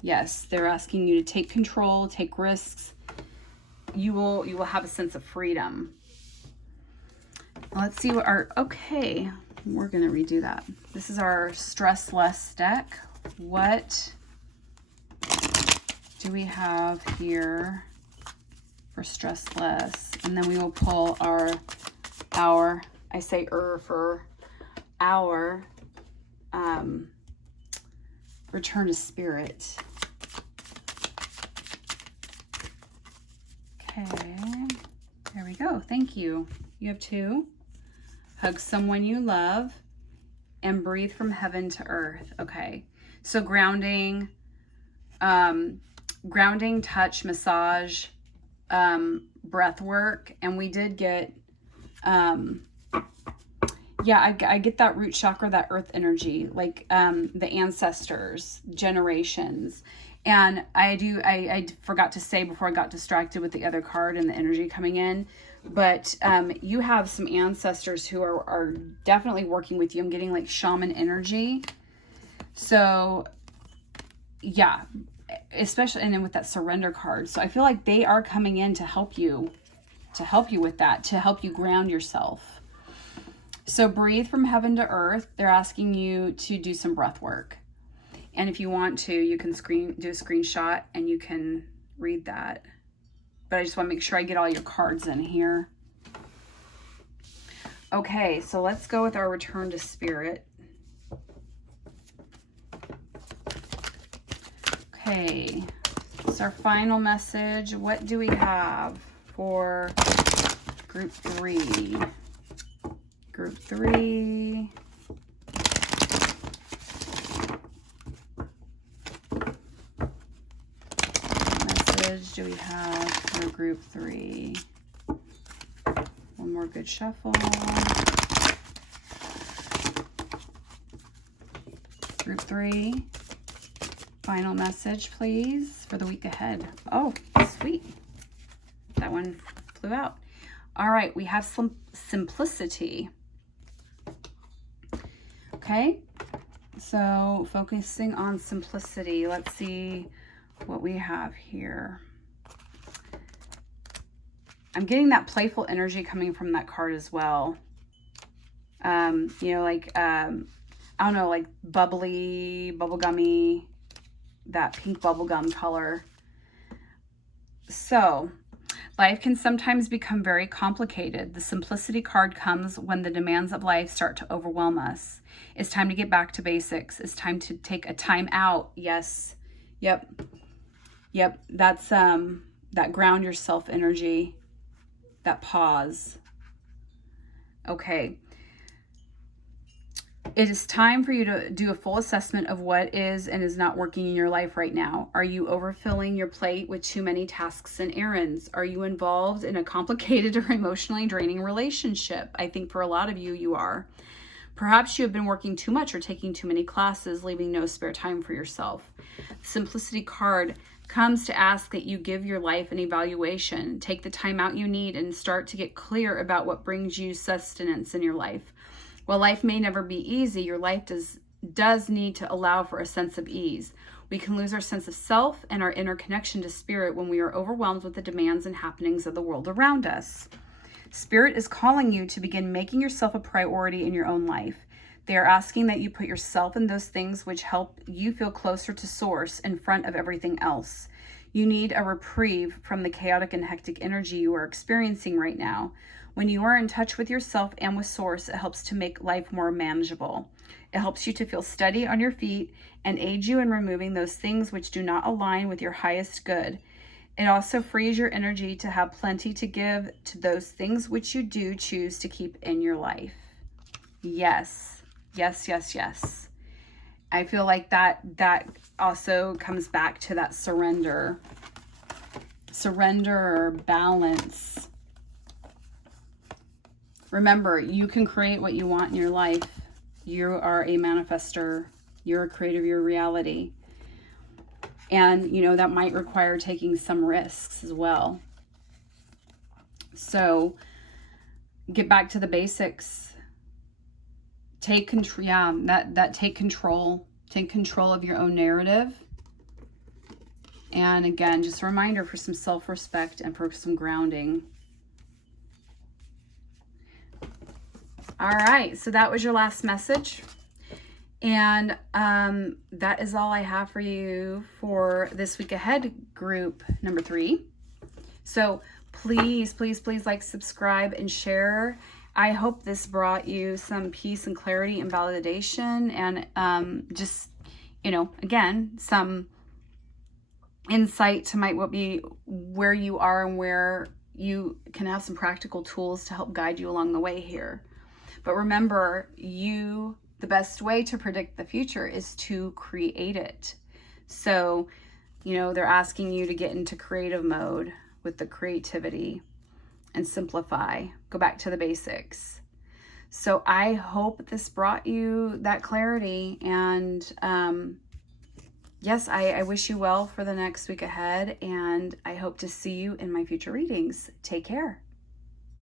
Yes, they're asking you to take control, take risks. You will have a sense of freedom. Let's see what okay, we're going to redo that. This is our Stress Less deck. What do we have here for stress less? And then we will pull our I say for our return to spirit. Okay, there we go. Thank you. You have 2. Hug someone you love and breathe from heaven to earth. Okay, so grounding, touch, massage, breath work. And we did get, I get that root chakra, that earth energy, like the ancestors, generations. And I forgot to say before I got distracted with the other card and the energy coming in, but you have some ancestors who are definitely working with you. I'm getting like shaman energy. So yeah, especially, and then with that surrender card. So I feel like they are coming in to help you with that, to help you ground yourself. So breathe from heaven to earth. They're asking you to do some breath work. And if you want to, you can do a screenshot and you can read that. But I just want to make sure I get all your cards in here. Okay, so let's go with our return to spirit. Okay, it's our final message. What do we have for group 3? Group 3. What message do we have for group 3? One more good shuffle. Group 3. Final message, please, for the week ahead. Oh, sweet. That one flew out. All right, we have some simplicity. Okay, so focusing on simplicity. Let's see what we have here. I'm getting that playful energy coming from that card as well. You know, like, I don't know, like bubbly, bubblegummy, that pink bubblegum color. So life can sometimes become very complicated. The simplicity card comes when the demands of life start to overwhelm us. It's time to get back to basics. It's time to take a time out. Yes. Yep. That's that ground yourself energy, that pause. Okay. It is time for you to do a full assessment of what is and is not working in your life right now. Are you overfilling your plate with too many tasks and errands? Are you involved in a complicated or emotionally draining relationship? I think for a lot of you, you are. Perhaps you have been working too much or taking too many classes, leaving no spare time for yourself. The Simplicity card comes to ask that you give your life an evaluation. Take the time out you need and start to get clear about what brings you sustenance in your life. While life may never be easy, your life does need to allow for a sense of ease. We can lose our sense of self and our inner connection to spirit when we are overwhelmed with the demands and happenings of the world around us. Spirit is calling you to begin making yourself a priority in your own life. They are asking that you put yourself in those things which help you feel closer to Source in front of everything else. You need a reprieve from the chaotic and hectic energy you are experiencing right now. When you are in touch with yourself and with Source, it helps to make life more manageable. It helps you to feel steady on your feet and aids you in removing those things which do not align with your highest good. It also frees your energy to have plenty to give to those things which you do choose to keep in your life. Yes, yes, yes, yes. I feel like that also comes back to that surrender or balance. Remember, you can create what you want in your life. You are a manifester. You're a creator of your reality. And, you know, that might require taking some risks as well. So get back to the basics. Take control. Yeah, take control. Take control of your own narrative. And again, just a reminder for some self-respect and for some grounding. All right, so that was your last message. And that is all I have for you for this week ahead, group number 3. So please, please, please like, subscribe, and share. I hope this brought you some peace and clarity and validation, and just, you know, again, some insight to what be where you are and where you can have some practical tools to help guide you along the way here. But remember, the best way to predict the future is to create it. So, you know, they're asking you to get into creative mode with the creativity and simplify. Go back to the basics. So I hope this brought you that clarity. And yes, I wish you well for the next week ahead. And I hope to see you in my future readings. Take care.